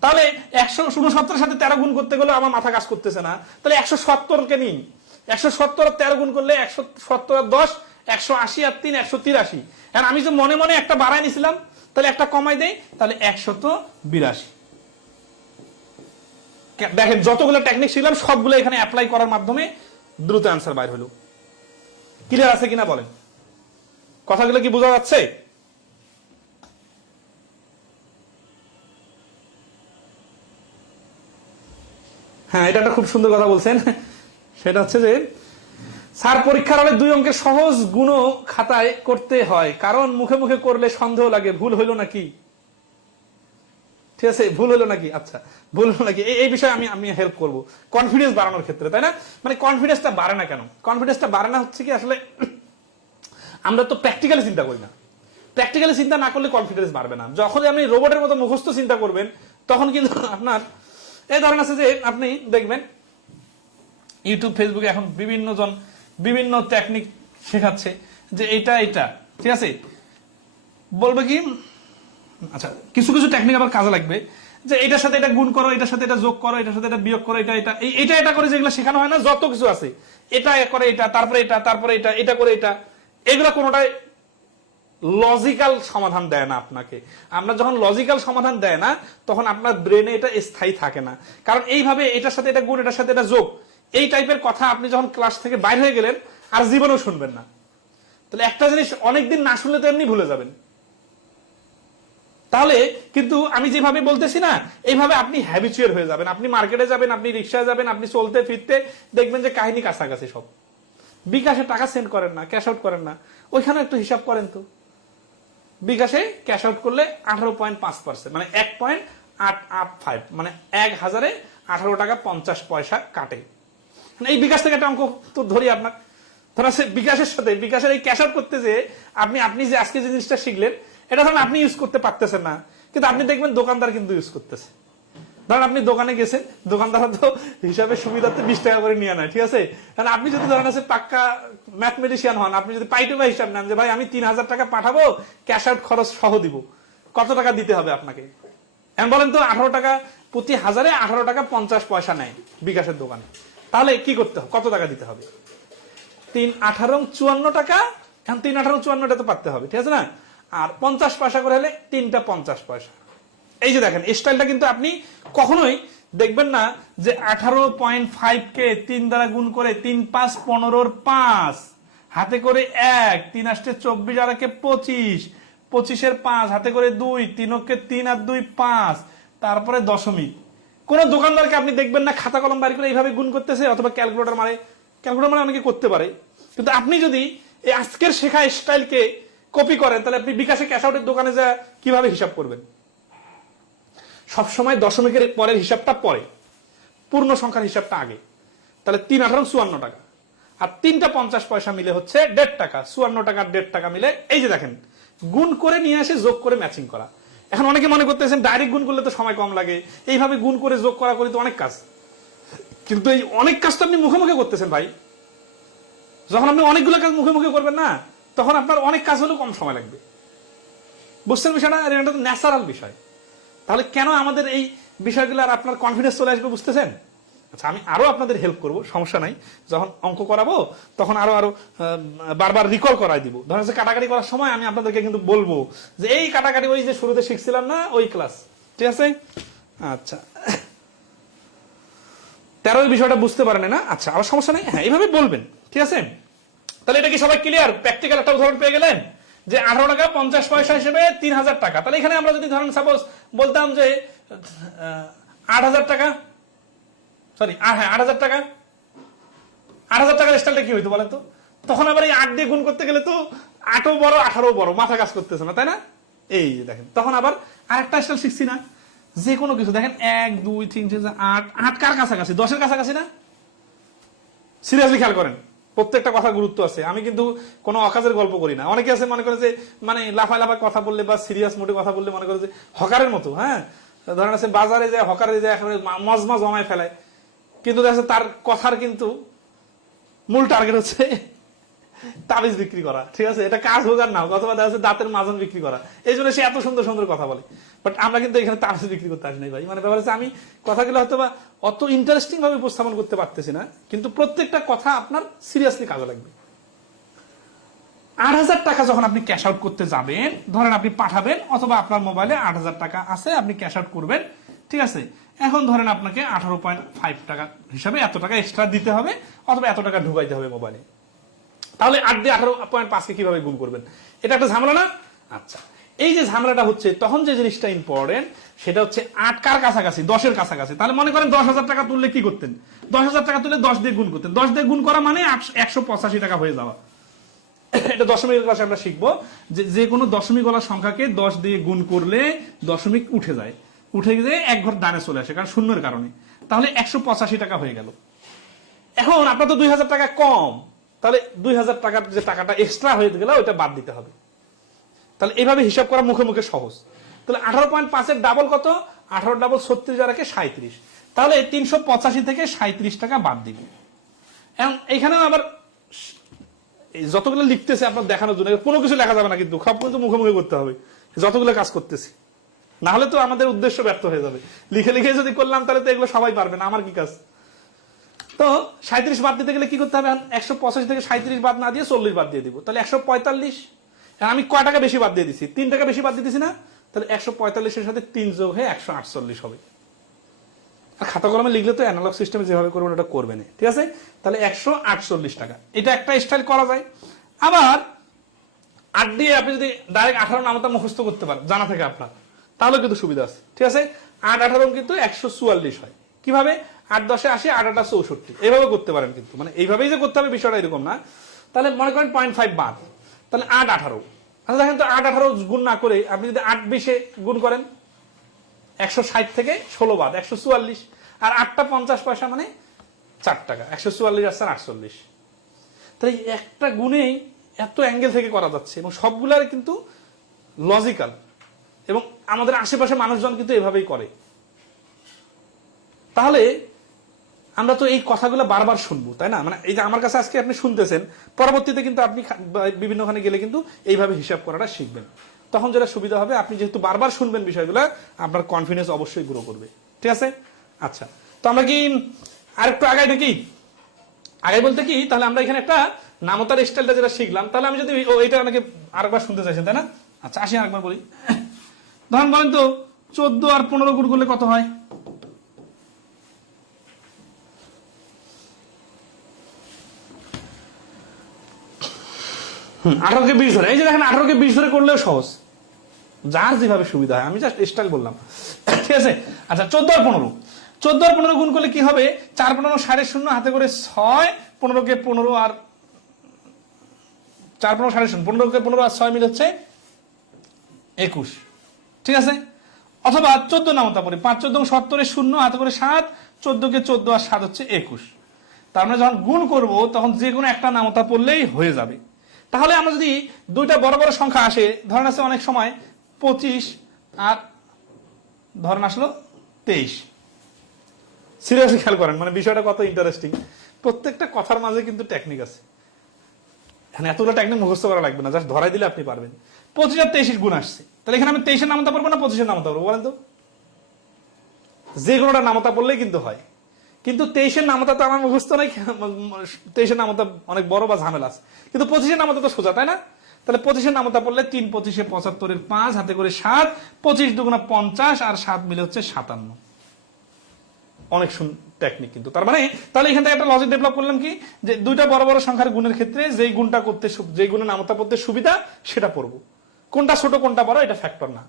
তাহলে 169-এর সাথে 13 গুণ করতে গেলে আমার মাথা কাজ করতেছে না, তাহলে 170-কে নিন। 170 আর 13 গুণ করলে 170 আর 10 180 আর 3 183। এখন আমি যে মনে মনে একটা বাড়াই নিছিলাম, তাহলে একটা কমাই দেই, তাহলে 182। দেখেন যতগুলো টেকনিক শিখলাম সবগুলো এখানে অ্যাপ্লাই করার মাধ্যমে দ্রুত অ্যান্সার বাইর হলো। ক্লিয়ার আছে কিনা বলেন? কথাগুলো কি বোঝা যাচ্ছে? হ্যাঁ, এটা একটা খুব সুন্দর কথা বলছেন, সেটা হচ্ছে যে স্যার পরীক্ষার হলে 2 অঙ্কের সহজ গুণ খাতায় করতে হয়, কারণ মুখে মুখে করলে সন্দেহ লাগে, ভুল হইল নাকি? ঠিক আছে, ভুল হলো নাকি? আচ্ছা, ভুল হলো নাকি, এই বিষয়ে আমি হেল্প করবো কনফিডেন্স বাড়ানোর ক্ষেত্রে, তাই না? মানে কনফিডেন্সটা বাড়ে না কেন? কনফিডেন্সটা বাড়ে না হচ্ছে কি, আসলে আমরা তো প্র্যাকটিক্যালি চিন্তা করি না। প্র্যাকটিক্যালি চিন্তা না করলে কনফিডেন্স বাড়বে না। যখন আপনি রোবটের মতো মুখস্থ চিন্তা করবেন, তখন কিন্তু আপনার এই ধরনের আছে যে আপনি দেখবেন ইউটিউব ফেসবুকে এখন বিভিন্ন জন বিভিন্ন টেকনিক শেখাচ্ছে যে এটা ঠিক আছে, বলবে কি, আচ্ছা কিছু কিছু টেকনিক আবার কাজে লাগবে, যে এটার সাথে এটা গুণ করো, এটার সাথে এটা যোগ করো, এটার সাথে এটা বিয়োগ করো, এটা করে যেগুলো শেখানো হয় না, যত কিছু আছে, এটা করে এটা, তারপরে এটা করে এটা, এগুলো কোনোটাই লজিক্যাল সমাধান দেয় না আপনাকে। আমরা যখন লজিক্যাল সমাধান দেয় না, তখন আপনার ব্রেনে এটা স্থায়ী থাকে না। কারণ এইভাবে এটার সাথে এটা গুণ, এটার সাথে এটা যোগ, এই টাইপের কথা আপনি যখন ক্লাস থেকে বাইরে হয়ে গেলেন আর জীবনেও শুনবেন না। তাহলে একটা জিনিস অনেকদিন না শুনলে তো এমনি ভুলে যাবেন। তাহলে কিন্তু আমি যেভাবে বলতেছি না, এইভাবে আপনি হ্যাবিচুয়াল হয়ে যাবেন। আপনি মার্কেটে যাবেন, আপনি রিক্সায় যাবেন, আপনি চলতে ফিরতে দেখবেন যে কাহিনী কাছাকাছি সব। বিকাশে টাকা সেন্ড করেন না, ক্যাশ আউট করেন না, ওইখানে একটু হিসাব করেন তো। বিকাশে ক্যাশ আউট করলে 18.5%, মানে 1.885, মানে 1000-এ 18 টাকা 50 পয়সা কাটে। এই বিকাশ থেকে একটা অঙ্ক তো ধরি আপনার, ধরা বিকাশের সাথে বিকাশের এই ক্যাশ আউট করতে যে আপনি যে আজকে যে জিনিসটা শিখলেন, এটা ধরেন আপনি ইউজ করতে পারতেছেন না, কিন্তু আপনি দেখবেন দোকানদার কিন্তু ইউজ করতেছে। ধরেন আপনি দোকানে গেছেন, দোকানদার তো হিসাবে সুবিধার্থে 20 টাকা করে নিয়ে নেয়, ঠিক আছে? কারণ আপনি যদি ধরেন আছে পাক্কা ম্যাথমেটিশিয়ান হন, আপনি যদি পাইটুপা হিসাব নেন যে ভাই আমি 3000 টাকা পাঠাবো, ক্যাশ আউট খরচ সহ দিব, কত টাকা দিতে হবে আপনাকে? এখন বলেন তো, 18 টাকা প্রতি 1000-এ 18 টাকা 50 পয়সা নেয় বিকাশের দোকানে। তাহলে কি করতে হবে, কত টাকা দিতে হবে? 3-18-54 টাকা। এখন 3-18-54 তো পারতে হবে, ঠিক আছে না? আর 50 পয়সা করে হলে 3টা 50 পয়সা। এই যে দেখেন স্টাইলটা কিন্তু আপনি কখনোই দেখবেন না যে 18.5-কে 3 দ্বারা গুণ করে 3-5 15-র 5, হাতে করে 1, 3 আসতে 24 আর 1-এ 25, 25-এর 5, হাতে করে 2, 3-কে 3 আর 2 5, তারপরে দশমিক। কোন দোকানদারকে আপনি দেখবেন না খাতা কলম বাড়ি করে এইভাবে গুণ করতেছে, অথবা ক্যালকুলেটর মারে ক্যালকুলেটর মানে অনেকে করতে পারে, কিন্তু আপনি যদি এই আজকের শেখা স্টাইলকে কপি করেন তাহলে আপনি বিকাশে ক্যাশ আউটের দোকানে যা কিভাবে হিসাব করবেন? সবসময় দশমিকের পরের হিসাবটা পরে, পূর্ণ সংখ্যার হিসাবটা আগে। তাহলে 3 18 54 টাকা, আর 3টা 50 পয়সা মিলে হচ্ছে 1.5 টাকা। 54 টাকা 1.5 টাকা মিলে, এই যে দেখেন গুণ করে নিয়ে আসে, যোগ করে ম্যাচিং করা। এখন অনেকে মনে করতেছেন ডাইরেক্ট গুণ করলে তো সময় কম লাগে, এইভাবে গুণ করে যোগ করা করি তো অনেক কাজ, কিন্তু এই অনেক কাজ তো আপনি মুখে মুখে করতেছেন ভাই। যখন আপনি অনেকগুলো কাজ মুখে মুখে করবেন না, তখন আপনার অনেক কাজ হলেও কম সময় লাগবে। বুঝছেন বিষয়টা? এটা তো ন্যাচারাল বিষয়। তাহলে কেন আমাদের এই বিষয়গুলো আর আপনার কনফিডেন্স চলে আসবে, বুঝতেছেন? আচ্ছা, আমি আরো আপনাদের হেল্প করব, সমস্যা নাই। যখন অঙ্ক করাবো তখন আরো আরো বারবার রিকল করাই দিব। ধরেন যে কাটাকাটি করার সময় আমি আপনাদেরকে কিন্তু বলবো যে এই কাটাকাটি ওই যে শুরুতে শিখছিলাম না ওই ক্লাস, ঠিক আছে? আচ্ছা, 13 বিষয়টা বুঝতে পারেন না? আচ্ছা, আবার সমস্যা নেই, হ্যাঁ এইভাবে বলবেন, ঠিক আছে? তাহলে এটা কি সবাই ক্লিয়ার? প্র্যাকটিক্যাল একটা উদাহরণ পেয়ে গেলেন যে 18 টাকা 50 পয়সা হিসেবে 3000 টাকা। তাহলে এখানে আমরা যদি ধরেন সাপোজ বলতাম যে 8000 টাকা, সরি হ্যাঁ 8000 টাকা, 8000 টাকার স্টাইলটা কি হইতো বলেন তো? তখন আবার এই 8 দিয়ে গুণ করতে গেলে তো 8ও বড় 18ও বড়, মাথা কাজ করতেছে না, তাই না? এই দেখেন, তখন আবার আরেকটা স্টাইল শিখছি না, যে কোনো কিছু দেখেন 1 2 3 4 8, 8 কার কাছাকাছি? 10-এর কাছাকাছি না? সিরিয়াসলি খেয়াল করেন, প্রত্যেকটা কথা গুরুত্ব আছে। আমি কিন্তু কোনো অকাজের গল্প করি না। অনেকে আছে মনে করে যে মানে লাফায় লাফায় কথা বললে বা সিরিয়াস মোডে কথা বললে মনে করে যে হকারের মতো, হ্যাঁ ধরেন আছে বাজারে যায় হকারে যায় একেবারে মজমা জমায় ফেলায়, কিন্তু দেখা যাচ্ছে তার কথার কিন্তু মূল টার্গেট হচ্ছে তাবিজ বিক্রি করা, ঠিক আছে? এটা কাজ হোক আর না হোক, অথবা দেখা যাচ্ছে দাঁতের মাজন বিক্রি করা, এই জন্য সে এত সুন্দর সুন্দর কথা বলে। বাট আমরা কিন্তু এখানে তাবিজ বিক্রি করতে আসি নাই ভাই। মানে ব্যাপার হচ্ছে আমি কথাগুলো হয়তো বা অত ইন্টারেস্টিং ভাবে উপস্থাপন করতে পারতেছি না, কিন্তু প্রত্যেকটা কথা আপনার সিরিয়াসলি কাজে লাগবে। 8000 টাকা যখন আপনি ক্যাশ আউট করতে যাবেন, ধরেন আপনি পাঠাবেন অথবা আপনার মোবাইলে 8000 টাকা আছে, আপনি ক্যাশ আউট করবেন, ঠিক আছে? এখন ধরেন আপনাকে 18.5 টাকা হিসাবে এত টাকা এক্সট্রা দিতে হবে, অথবা এত টাকা ঢুকাইতে হবে মোবাইলে। তাহলে 8 দিয়ে 18.5 কে কিভাবে গুণ করবেন? এটা একটা ঝামেলা না? আচ্ছা, এই যে ঝামেলাটা হচ্ছে, তখন যে জিনিসটা ইম্পর্টেন্ট সেটা হচ্ছে 8 কার কাছাকাছি? 10-এর কাছাকাছি। তাহলে মনে করেন 10,000 টাকা তুললে কি করতেন? 10,000 টাকা তুলে 10 দিয়ে গুণ করতেন। 10 দিয়ে গুণ করা মানে 185 টাকা হয়ে যাওয়া। এটা দশমিক ক্লাসে আমরা শিখবো যে কোনো দশমিক সংখ্যাকে 10 দিয়ে গুণ করলে দশমিক উঠে যায়, উঠে গিয়ে এক ঘর ডানে চলে আসে, কারণ শূন্যের কারণে। তাহলে 185 টাকা হয়ে গেল। এখন আপনার তো 2000 টাকা কম, তাহলে 2000 টাকার যে টাকাটা এক্সট্রা হয়ে গেল ওইটা বাদ দিতে হবে। তাহলে এইভাবে হিসাব করা মুখে মুখে সহজ। তাহলে 18.5-এর ডাবল কত? 18 ডাবল 36 আর 37। তাহলে 385 থেকে 37 টাকা বাদ দিবে। এখন এইখানেও আবার যতগুলো লিখতেছে আপনার দেখানোর জন্য, কোনো কিছু লেখা যাবে না, কিন্তু সব কিন্তু মুখে মুখে করতে হবে যতগুলো কাজ করতেছি, না হলে তো আমাদের উদ্দেশ্য ব্যর্থ হয়ে যাবে। লিখে লিখে যদি করলাম তাহলে তো এগুলো সবাই পারবে না, আমার কি কাজ? তো 37 বাদ দিতে গেলে কি করতে হবে? 185 থেকে 37 বাদ না দিয়ে 40 বাদ দিয়ে দিব, তাহলে 145। আমি কয় টাকা বেশি বাদ দিয়ে দিছি? 3 টাকা বেশি বাদ দিতেছি না? তাহলে 145-এর সাথে 3 যোগ হয়ে 148 হবে। আর খাতা কলমে লিখলে তো অ্যানালগ সিস্টেমে যেভাবে করবেন ওটা করবেন, ঠিক আছে? তাহলে 148 টাকা, এটা একটা স্টাইল করা যায়। আবার 8 দিয়ে আপনি যদি ডাইরেক্ট 18 নামটা মুখস্থ করতে পারেন জানা থেকে আপনার, তাহলে কিন্তু সুবিধা আছে, ঠিক আছে? 8 18 কিন্তু 144 হয়। কিভাবে? 8 10-এ 80, 8 8 64, এইভাবে করতে পারেন। কিন্তু মানে এইভাবেই যে করতে হবে বিষয়টা এরকম না। তাহলে মনে করেন 0.5 বাদ, তাহলে 8 18। আচ্ছা দেখেন তো, 8 18 গুণ না করে আপনি যদি 8 20-এ গুণ করেন, 160 থেকে 16 বাদ 144, আর 8টা 50 পয়সা মানে 4 টাকা, 144 আসছে 48। তাই একটা গুণেই এত অ্যাঙ্গেল থেকে করা যাচ্ছে, এবং সবগুলার কিন্তু লজিক্যাল, এবং আমাদের আশেপাশে মানুষজন কিন্তু এভাবেই করে। তাহলে আমরা তো এই কথাগুলো বারবার শুনবো, তাই না? মানে এই যে আমার কাছে আজকে আপনি শুনতেছেন, পরবর্তীতে কিন্তু আপনি বিভিন্নখানে গেলে কিন্তু এইভাবে হিসাব করাটা শিখবেন। তখন যেটা সুবিধা হবে, আপনি যেহেতু বারবার শুনবেন বিষয়গুলো, আপনার কনফিডেন্স অবশ্যই গ্রো করবে, ঠিক আছে? আচ্ছা, তো আমরা কি আরেকটু আগাই নাকি? আগাই বলতে কি, তাহলে আমরা এখানে একটা নামতার স্টাইলটা যেটা শিখলাম, তাহলে আমি যদি এইটা অনেকে আরেকবার শুনতে চাইছেন, তাই না? আচ্ছা, আসি আরেকবার বলি। ধরেন বলেন তো 14 আর 15 গুণ করলে কত হয়? 18-কে 20 ধরে, এই যে দেখেন 18-কে 20 ধরে করলেও সহজ, যার যেভাবে সুবিধা হয়, আমি জাস্ট স্টাইল বললাম, ঠিক আছে? আচ্ছা, 14 আর 15 গুণ করলে কি হবে? 4 15 0.5 হাতে করে 6, 15 কে 15 আর 4 15 15.5, 15 কে 15 আর 6 মিলে হচ্ছে 21, ঠিক আছে। অথবা 14 নামতা পড়ি, 5 14 70 0 হাতে করে 7, 14 কে 14 আর 7 হচ্ছে 21। তার মানে যখন গুণ করব তখন যে কোনো একটা নামতা পড়লেই হয়ে যাবে। তাহলে আমরা যদি দুইটা বড় বড় সংখ্যা আসে, ধরেন আছে অনেক সময় 25 আর ধরেন আসলো 23, সিরিয়াসলি খেয়াল করেন, মানে বিষয়টা কত ইন্টারেস্টিং। প্রত্যেকটা কথার মাঝে কিন্তু টেকনিক আছে, এখানে এতগুলো টেকনিক মুখস্থ করা লাগবে না, জাস্ট ধরাই দিলে আপনি পারবেন। 25 আর 23 গুণ আসছে, তাহলে এখানে আমি 23-এর নামতা পড়বো না 25-এর নামতা পড়বো বলেন তো? যে কোনোটা নামতা পড়লেই কিন্তু হয়, কিন্তু 23-এর নামতা তো আমার মুখস্থ নাই, 23-এর নামতা অনেক বড় বা ঝামেলা আছে, কিন্তু 25-এর নামতা তো সোজা, তাই না? তাহলে 25-এর নামতা পড়লে 3 25-এ 75-এর 5 হাতে করে 7, 25 দুগুণা 50 আর 7 মিলে হচ্ছে 57। অনেক টেকনিক কিন্তু। তার মানে তাহলে এখান থেকে একটা লজিক ডেভেলপ করলাম কি, যে দুইটা বড় বড় সংখ্যার গুণের ক্ষেত্রে যেই গুণটা করতে, যেই গুণের নামতা পড়তে সুবিধা সেটা পড়বো, কোনটা ছোট কোনটা বড় এটা ফ্যাক্টর না।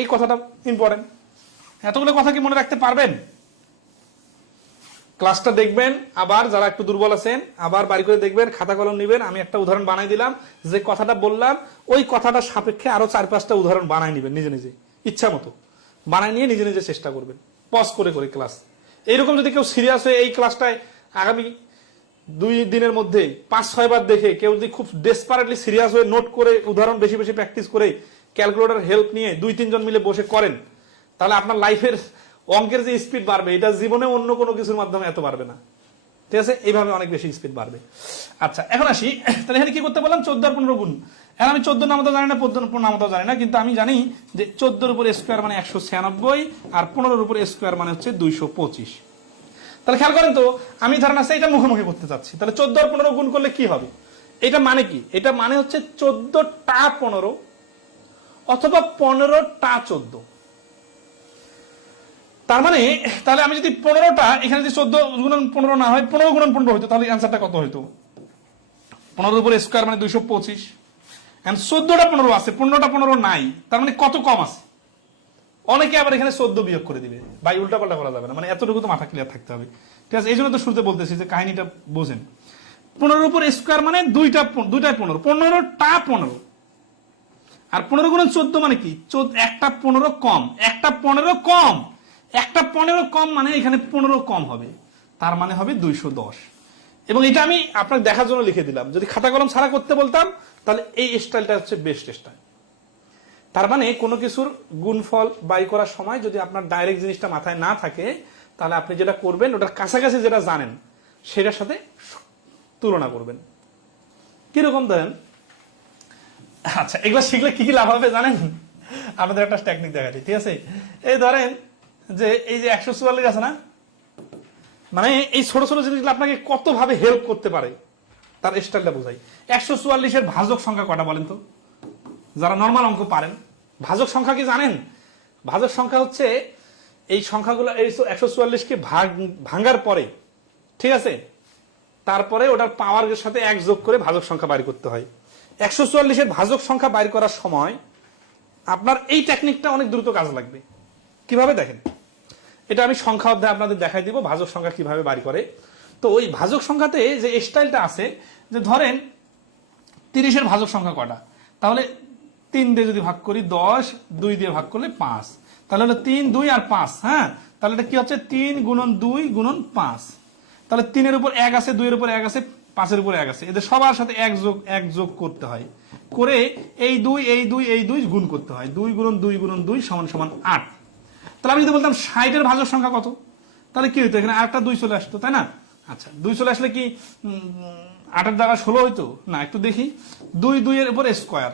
এই কথাটা ইম্পর্টেন্ট। এতগুলো কথা কি মনে রাখতে পারবেন? ক্লাসটা দেখবেন, আবার যারা একটু দুর্বল আছেন আবার বাড়ি করে দেখবেন, খাতা কলম নিবেন। আমি একটা উদাহরণ বানাই দিলাম, যে কথাটা বললাম ওই কথাটা সাপেক্ষে আরো 4-5টা উদাহরণ বানাই নিবেন, নিজে নিজে ইচ্ছা মতো বানাই নিয়ে নিজে নিজে চেষ্টা করবেন, পজ করে করে ক্লাস। এইরকম যদি কেউ সিরিয়াস হয়ে এই ক্লাসটায় আগামী 2 দিনের মধ্যে 5-6 বার দেখে, কেউ যদি খুব ডেসপারেটলি সিরিয়াস হয়ে নোট করে উদাহরণ বেশি বেশি প্র্যাকটিস করে ক্যালকুলেটর হেল্প নিয়ে 2-3 জন মিলে বসে করেন, তাহলে আপনার লাইফের অঙ্কের যে স্পিড বাড়বে এটা জীবনে অন্য কোনো কিছুর মাধ্যমে এত বাড়বে না, ঠিক আছে? এইভাবে অনেক বেশি স্পিড বাড়বে। আচ্ছা এখন আসি, তাহলে এখানে কি করতে বললাম? 14 আর 15 গুণ। এখন আমি 14 নামতা জানি না, 15 নামতা জানি না, কিন্তু আমি জানি যে 14-এর উপর স্কোয়ার মানে 196 আর 15-এর উপর স্কোয়ার মানে হচ্ছে 225। তাহলে খেয়াল করেন তো, আমি ধরেন আছে এটা মুখোমুখি করতে চাচ্ছি, তাহলে 14 আর 15 গুণ করলে কি হবে? এটা মানে কি? এটা মানে হচ্ছে 14টা 15 অথবা 15টা 14। তার মানে তাহলে আমি যদি 15টা, এখানে যদি 14 গুণন 15 না হয় 15 গুণন 15 হইতো, তাহলে অ্যান্সারটা কত হইতো? 15-এর উপর স্কোয়ার মানে 225। এন্ড 14টা 15 আছে, 15টা 15 নাই, তার মানে কত কম আছে? অনেকে আবার এখানে 14 বিয়োগ করে দিবে, ভাই উল্টা পাল্টা করা যাবে না, মানে এতটুকু তো মাথা ক্লিয়ার থাকতে হবে, ঠিক আছে? এই জন্য তো শুরুতে বলতেছি যে কাহিনীটা বোঝেন। 15-এর উপর স্কোয়ার মানে দুইটাই 15, 15টা 15, আর 15 গুণন 14 মানে কি? একটা 15 কম, একটা 15 কম, একটা 15 কম মানে এখানে 15 কম হবে, তার মানে হবে 210। এবং এটা আমি আপনাকে দেখার জন্য লিখে দিলাম, যদি খাতা কলম ছাড়া করতে বলতাম তাহলে এই স্টাইলটা হচ্ছে বেস্ট স্টাইল। তার মানে কোনো কিছুর গুণফল বাই করার সময় যদি আপনার ডাইরেক্ট জিনিসটা মাথায় না থাকে, তাহলে আপনি যেটা করবেন ওটার কাছাকাছি যেটা জানেন সেটার সাথে তুলনা করবেন। কিরকম ধরেন, আচ্ছা এগুলো শিখলে কি কি লাভ হবে জানেন? আমাদের একটা টেকনিক দেখাচ্ছি, ঠিক আছে? এই ধরেন যে এই যে 144 আছে না, মানে এই ছোট ছোট জিনিসগুলো আপনাকে কত ভাবে হেল্প করতে পারে তার স্টাইলটা বোঝাই। 144-এর ভাজক সংখ্যা কটা বলেন তো, যারা নর্মাল অঙ্ক পারেন? ভাজক সংখ্যা কি জানেন? ভাজক সংখ্যা হচ্ছে এই সংখ্যাগুলো, এই 144-কে ভাঙার পরে, ঠিক আছে, তারপরে ওটার পাওয়ারের সাথে 1 যোগ করে ভাজক সংখ্যা বাইর করতে হয়। 144-এর ভাজক সংখ্যা বাইর করার সময় আপনার এই টেকনিকটা অনেক দ্রুত কাজ লাগবে। কিভাবে দেখেন, এটা আমি সংখ্যা অধ্যায়ে আপনাদের দেখাই দিব ভাজক সংখ্যা কিভাবে বাইর করে। তো ওই ভাজক সংখ্যাতে যে স্টাইলটা আছে, যে ধরেন 30-এর ভাজক সংখ্যা কটা, তাহলে 3 দিয়ে যদি ভাগ করি 10, 2 দিয়ে ভাগ করলে 5, তাহলে হলো 3, 2 আর 5। হ্যাঁ, তাহলে এটা কি হচ্ছে? 3 গুণন 2 গুণন 5। তাহলে 3-এর উপর 1 আছে, 2-এর উপর 1 আছে, 5-এর উপর 1 আছে, এদের সবার সাথে 1 যোগ করতে হয়, করে এই 2 এই 2 এই 2 গুণ করতে হয়, 2 গুণন 2 গুণন 2 সমান সমান 8। তাহলে আমি যদি বলতাম 60-এর ভাজক সংখ্যা কত, তাহলে কি হইতো? এখানে আরেকটা 2 চলে আসতো, তাই না? আচ্ছা 2 চলে আসলে কি 8-এর জায়গায় 16 হইতো না? একটু দেখি, 2 2-এর উপর স্কোয়ার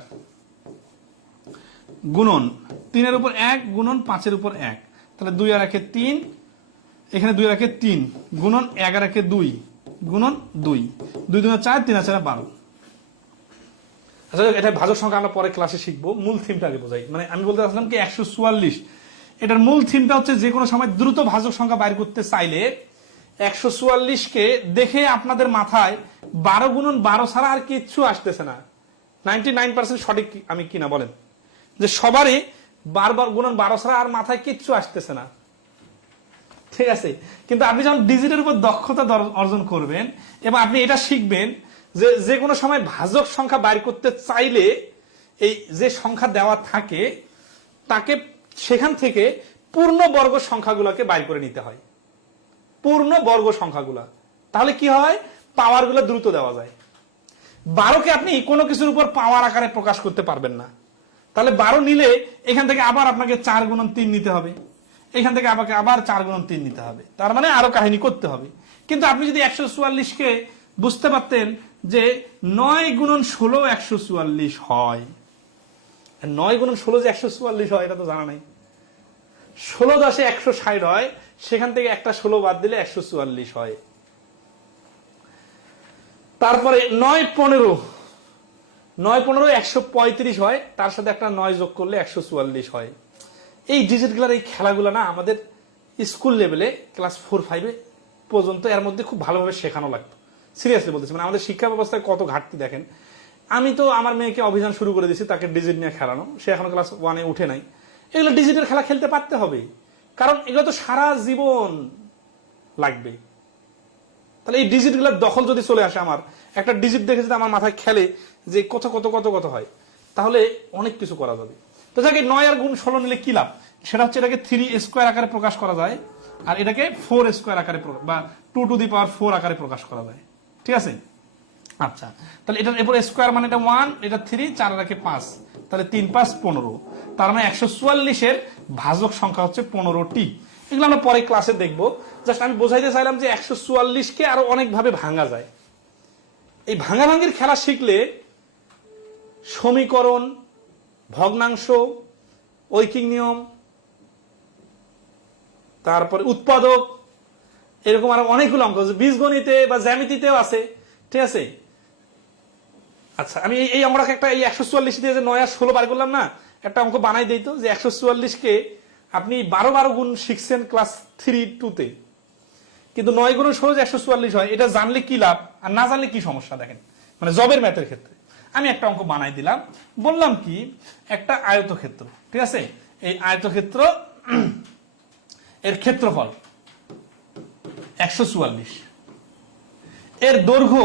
গুণন 3-এর উপর 1 গুণন 5-এর উপর 1, তাহলে 2 আর 1-এ 3, এখানে 2 আর 1-এ 3 গুণন 1 আর 1-এ 2 গুণন 2, 2 2 4, 3 আর 4 12। আচ্ছা এটা ভাজক সংখ্যা আমরা পরে ক্লাসে শিখবো, মূল থিমটা আগে বোঝাই। মানে আমি বলতে চাচ্ছিলাম কি 144, এটার মূল থিমটা হচ্ছে যে কোনো সময় দ্রুত ভাজক সংখ্যা বাইর করতে চাইলে 144-কে দেখে আপনাদের মাথায় 12 গুণন 12 ছাড়া আর কিচ্ছু আসতেছে না। 99% সঠিক আমি কিনা বলেন, যে সবারই 12 গুণন 12 ছাড়া আর মাথায় কিচ্ছু আসতেছে না, ঠিক আছে, কিন্তু আপনি যখন ডিজিটের উপর দক্ষতা অর্জন করবেন এবং আপনি এটা শিখবেন যে যে কোনো সময় ভাজক সংখ্যা বাইর করতে চাইলে এই যে সংখ্যা দেওয়া থাকে তাকে সেখান থেকে পূর্ণ বর্গ সংখ্যাগুলোকে বাইর করে নিতে হয়, পূর্ণ বর্গ সংখ্যাগুলা। তাহলে কি হয়, পাওয়ার গুলো দ্রুত দেওয়া যায়। 12কে আপনি কোনো কিছুর উপর পাওয়ার আকারে প্রকাশ করতে পারবেন না। তাহলে 12 নিলে এখান থেকে আবার আপনাকে 4 গুণন 3 নিতে হবে, এখান থেকে আপনাকে আবার 4 গুণন 3 নিতে হবে, তার মানে আরো কাহিনী করতে হবে। কিন্তু আপনি যদি 144কে বুঝতে পারতেন যে 9 গুণন 16 144 হয়, 9 গুণন 16 যে 144 হয় এটা তো জানা নাই। 16 10 160 হয়, সেখান থেকে একটা 16 বাদ দিলে 144 হয়। তারপরে 9 15 135 হয়, তার সাথে একটা 9 যোগ করলে 144 হয়। এই ডিজিটগুলোর এই খেলাগুলো না আমাদের স্কুল লেভেলে ক্লাস 4-5 পর্যন্ত এর মধ্যে খুব ভালোভাবে শেখানো লাগতো। সিরিয়াসলি বলতেছি, মানে আমাদের শিক্ষা ব্যবস্থায় কত ঘাটতি দেখেন। আমি তো আমার মেয়েকে অভিযান শুরু করে দিয়েছি তাকে ডিজিট নিয়ে খেলানো, সে এখনো ক্লাস 1-এ উঠে নাই। এগুলো ডিজিটের খেলা খেলতে পারতে হবে, কারণ এগুলো তো সারা জীবন লাগবে। তাহলে এই ডিজিটগুলোর দখল যদি চলে আসে, আমার একটা ডিজিট দেখে যদি আমার মাথায় খেলে যে কত কত কত কত হয়, তাহলে অনেক কিছু করা যাবে। তো যাকে 9 আর গুণ 16 নিলে কি লাভ, সেটা হচ্ছে এটাকে 3 স্কোয়ার আকারে প্রকাশ করা যায়, আর এটাকে 4 স্কোয়ার আকারে বা 2 টু দি পাওয়ার 4 আকারে প্রকাশ করা যায়। ঠিক আছে, আচ্ছা, তাহলে এটার এরপর স্কোয়ার মানে এটা 1, এটা 3, 4 রাখে 5, তাহলে 3 5 15। তার মানে 144-এর ভাজক সংখ্যা হচ্ছে 15টি। এগুলো আমরা পরে ক্লাসে দেখবো। জাস্ট আমি বোঝাইতে চাইলাম যে 144-কে আরো অনেক ভাবে ভাঙা যায়। এই ভাঙাভাঙির খেলা শিখলে সমীকরণ, ভগ্নাংশ, ঐকিক নিয়ম, তারপরে উৎপাদক, এরকম আরো অনেকগুলো অঙ্ক বীজগণিতে বা জ্যামিতিতেও আছে। ঠিক আছে, আচ্ছা, আমি এই অঙ্কটাকে একটা এই 144 দিয়ে যে 9 আর 16 বার করলাম না, একটা অঙ্ক বানাই দিই তো, যে 144-কে আপনি 12 গুণ শিখছেন ক্লাস 3-2-তে, কিন্তু 9 গুণ 16 144 হয়, এটা জানলে কি লাভ আর না জানলে কি সমস্যা দেখেন, মানে জবের ম্যাথের ক্ষেত্রে। আমি একটা অঙ্ক বানাই দিলাম, বললাম কি একটা আয়তক্ষেত্র, ঠিক আছে, এই আয়তক্ষেত্র এর ক্ষেত্রফল 144, এর দৈর্ঘ্য,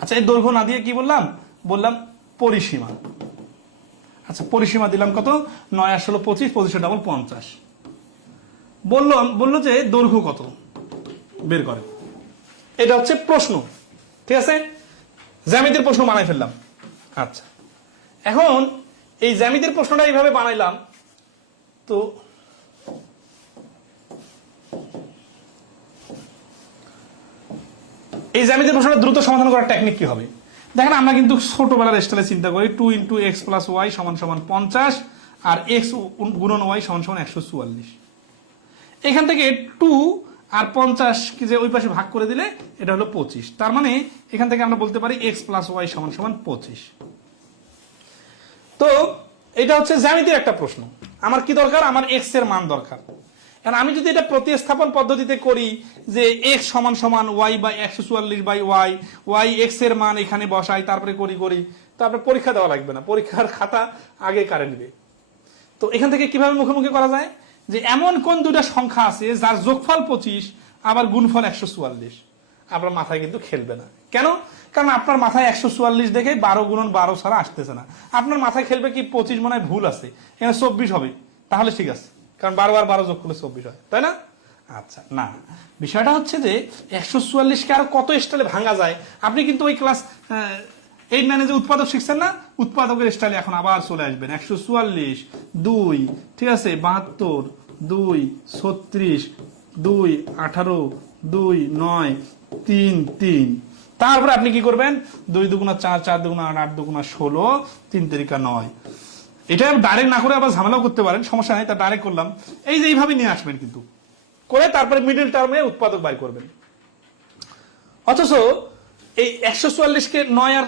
আচ্ছা এই দৈর্ঘ্য না দিয়ে কি বললাম, বললাম পরিসীমা। আচ্ছা পরিসীমা দিলাম কত, 9 আর 16 25, 25 ডাবল 50। বললো যে দৈর্ঘ্য কত বের করে, এটা হচ্ছে প্রশ্ন। ঠিক আছে, জ্যামিতির প্রশ্ন বানাই ফেললাম। আচ্ছা, এখন এই জ্যামিতির প্রশ্নটা এইভাবে বানাইলাম, তো এই জ্যামিতির প্রশ্নটা দ্রুত সমাধান করার টেকনিক কি হবে দেখেন। আমরা কিন্তু ছোটবেলার স্টাইলে চিন্তা করি 2 × x + y = 50 আর x গুণন y = 144। এখান থেকে 2 আর 50 কি যে ওই পাশে ভাগ করে দিলে এটা হলো 25। তার মানে এখান থেকে আমরা বলতে পারি x + y = 25। তো এটা হচ্ছে জ্যামিতির একটা প্রশ্ন। আমার কি দরকার, আমার x এর মান দরকার। কারণ আমি যদি এটা প্রতিস্থাপন পদ্ধতিতে করি যে x = y বা 144/y, y x এর মান এখানে বসাই, তারপরে করি, তারপরে পরীক্ষা দেওয়া লাগবে না, পরীক্ষার খাতা আগে কারে নিবে। তো এখান থেকে কিভাবে মুখোমুখি করা যায়, যে এমন কোন দুটা সংখ্যা আছে যার যোগফল 25 আবার গুণফল 144, আপনার মাথায় কিন্তু খেলবে না। কেন, কারণ আপনার মাথায় 144 দেখে 12 গুণন 12 ছাড়া আসতেছে না। আপনার মাথায় খেলবে কি 25 মনে হয় ভুল আছে, এখানে 24 হবে, তাহলে ঠিক আছে, কারণ 12 আর 12 যোগ করলে 24 হয়, তাই না? আচ্ছা, না, বিষয়টা হচ্ছে যে 144-কে আরো কত স্টাইলে ভাঙা যায়। আপনি কিন্তু ওই ক্লাস 8-9 যে উৎপাদক শিখছেন না, উৎপাদকের স্টাইলে এখন আবার চলে আসবেন। 144 2, ঠিক আছে, 72 2 36 2 18 2 9 3 3। তারপরে আপনি কি করবেন, 2 দুগুণা 4 4 দুগুণা 8 8 দুগুণা 16 3 3 9। এটা ডাইরেক্ট না করে আবার ঝামেলাও করতে পারেন, সমস্যা নাই, তা ডাইরেক্ট করলাম। এই যে এইভাবে নিয়ে আসবেন কিন্তু করে, তারপরে মিডল টার্মে উৎপাদক বাই করবেন। অথচ এই 144-কে 9 আর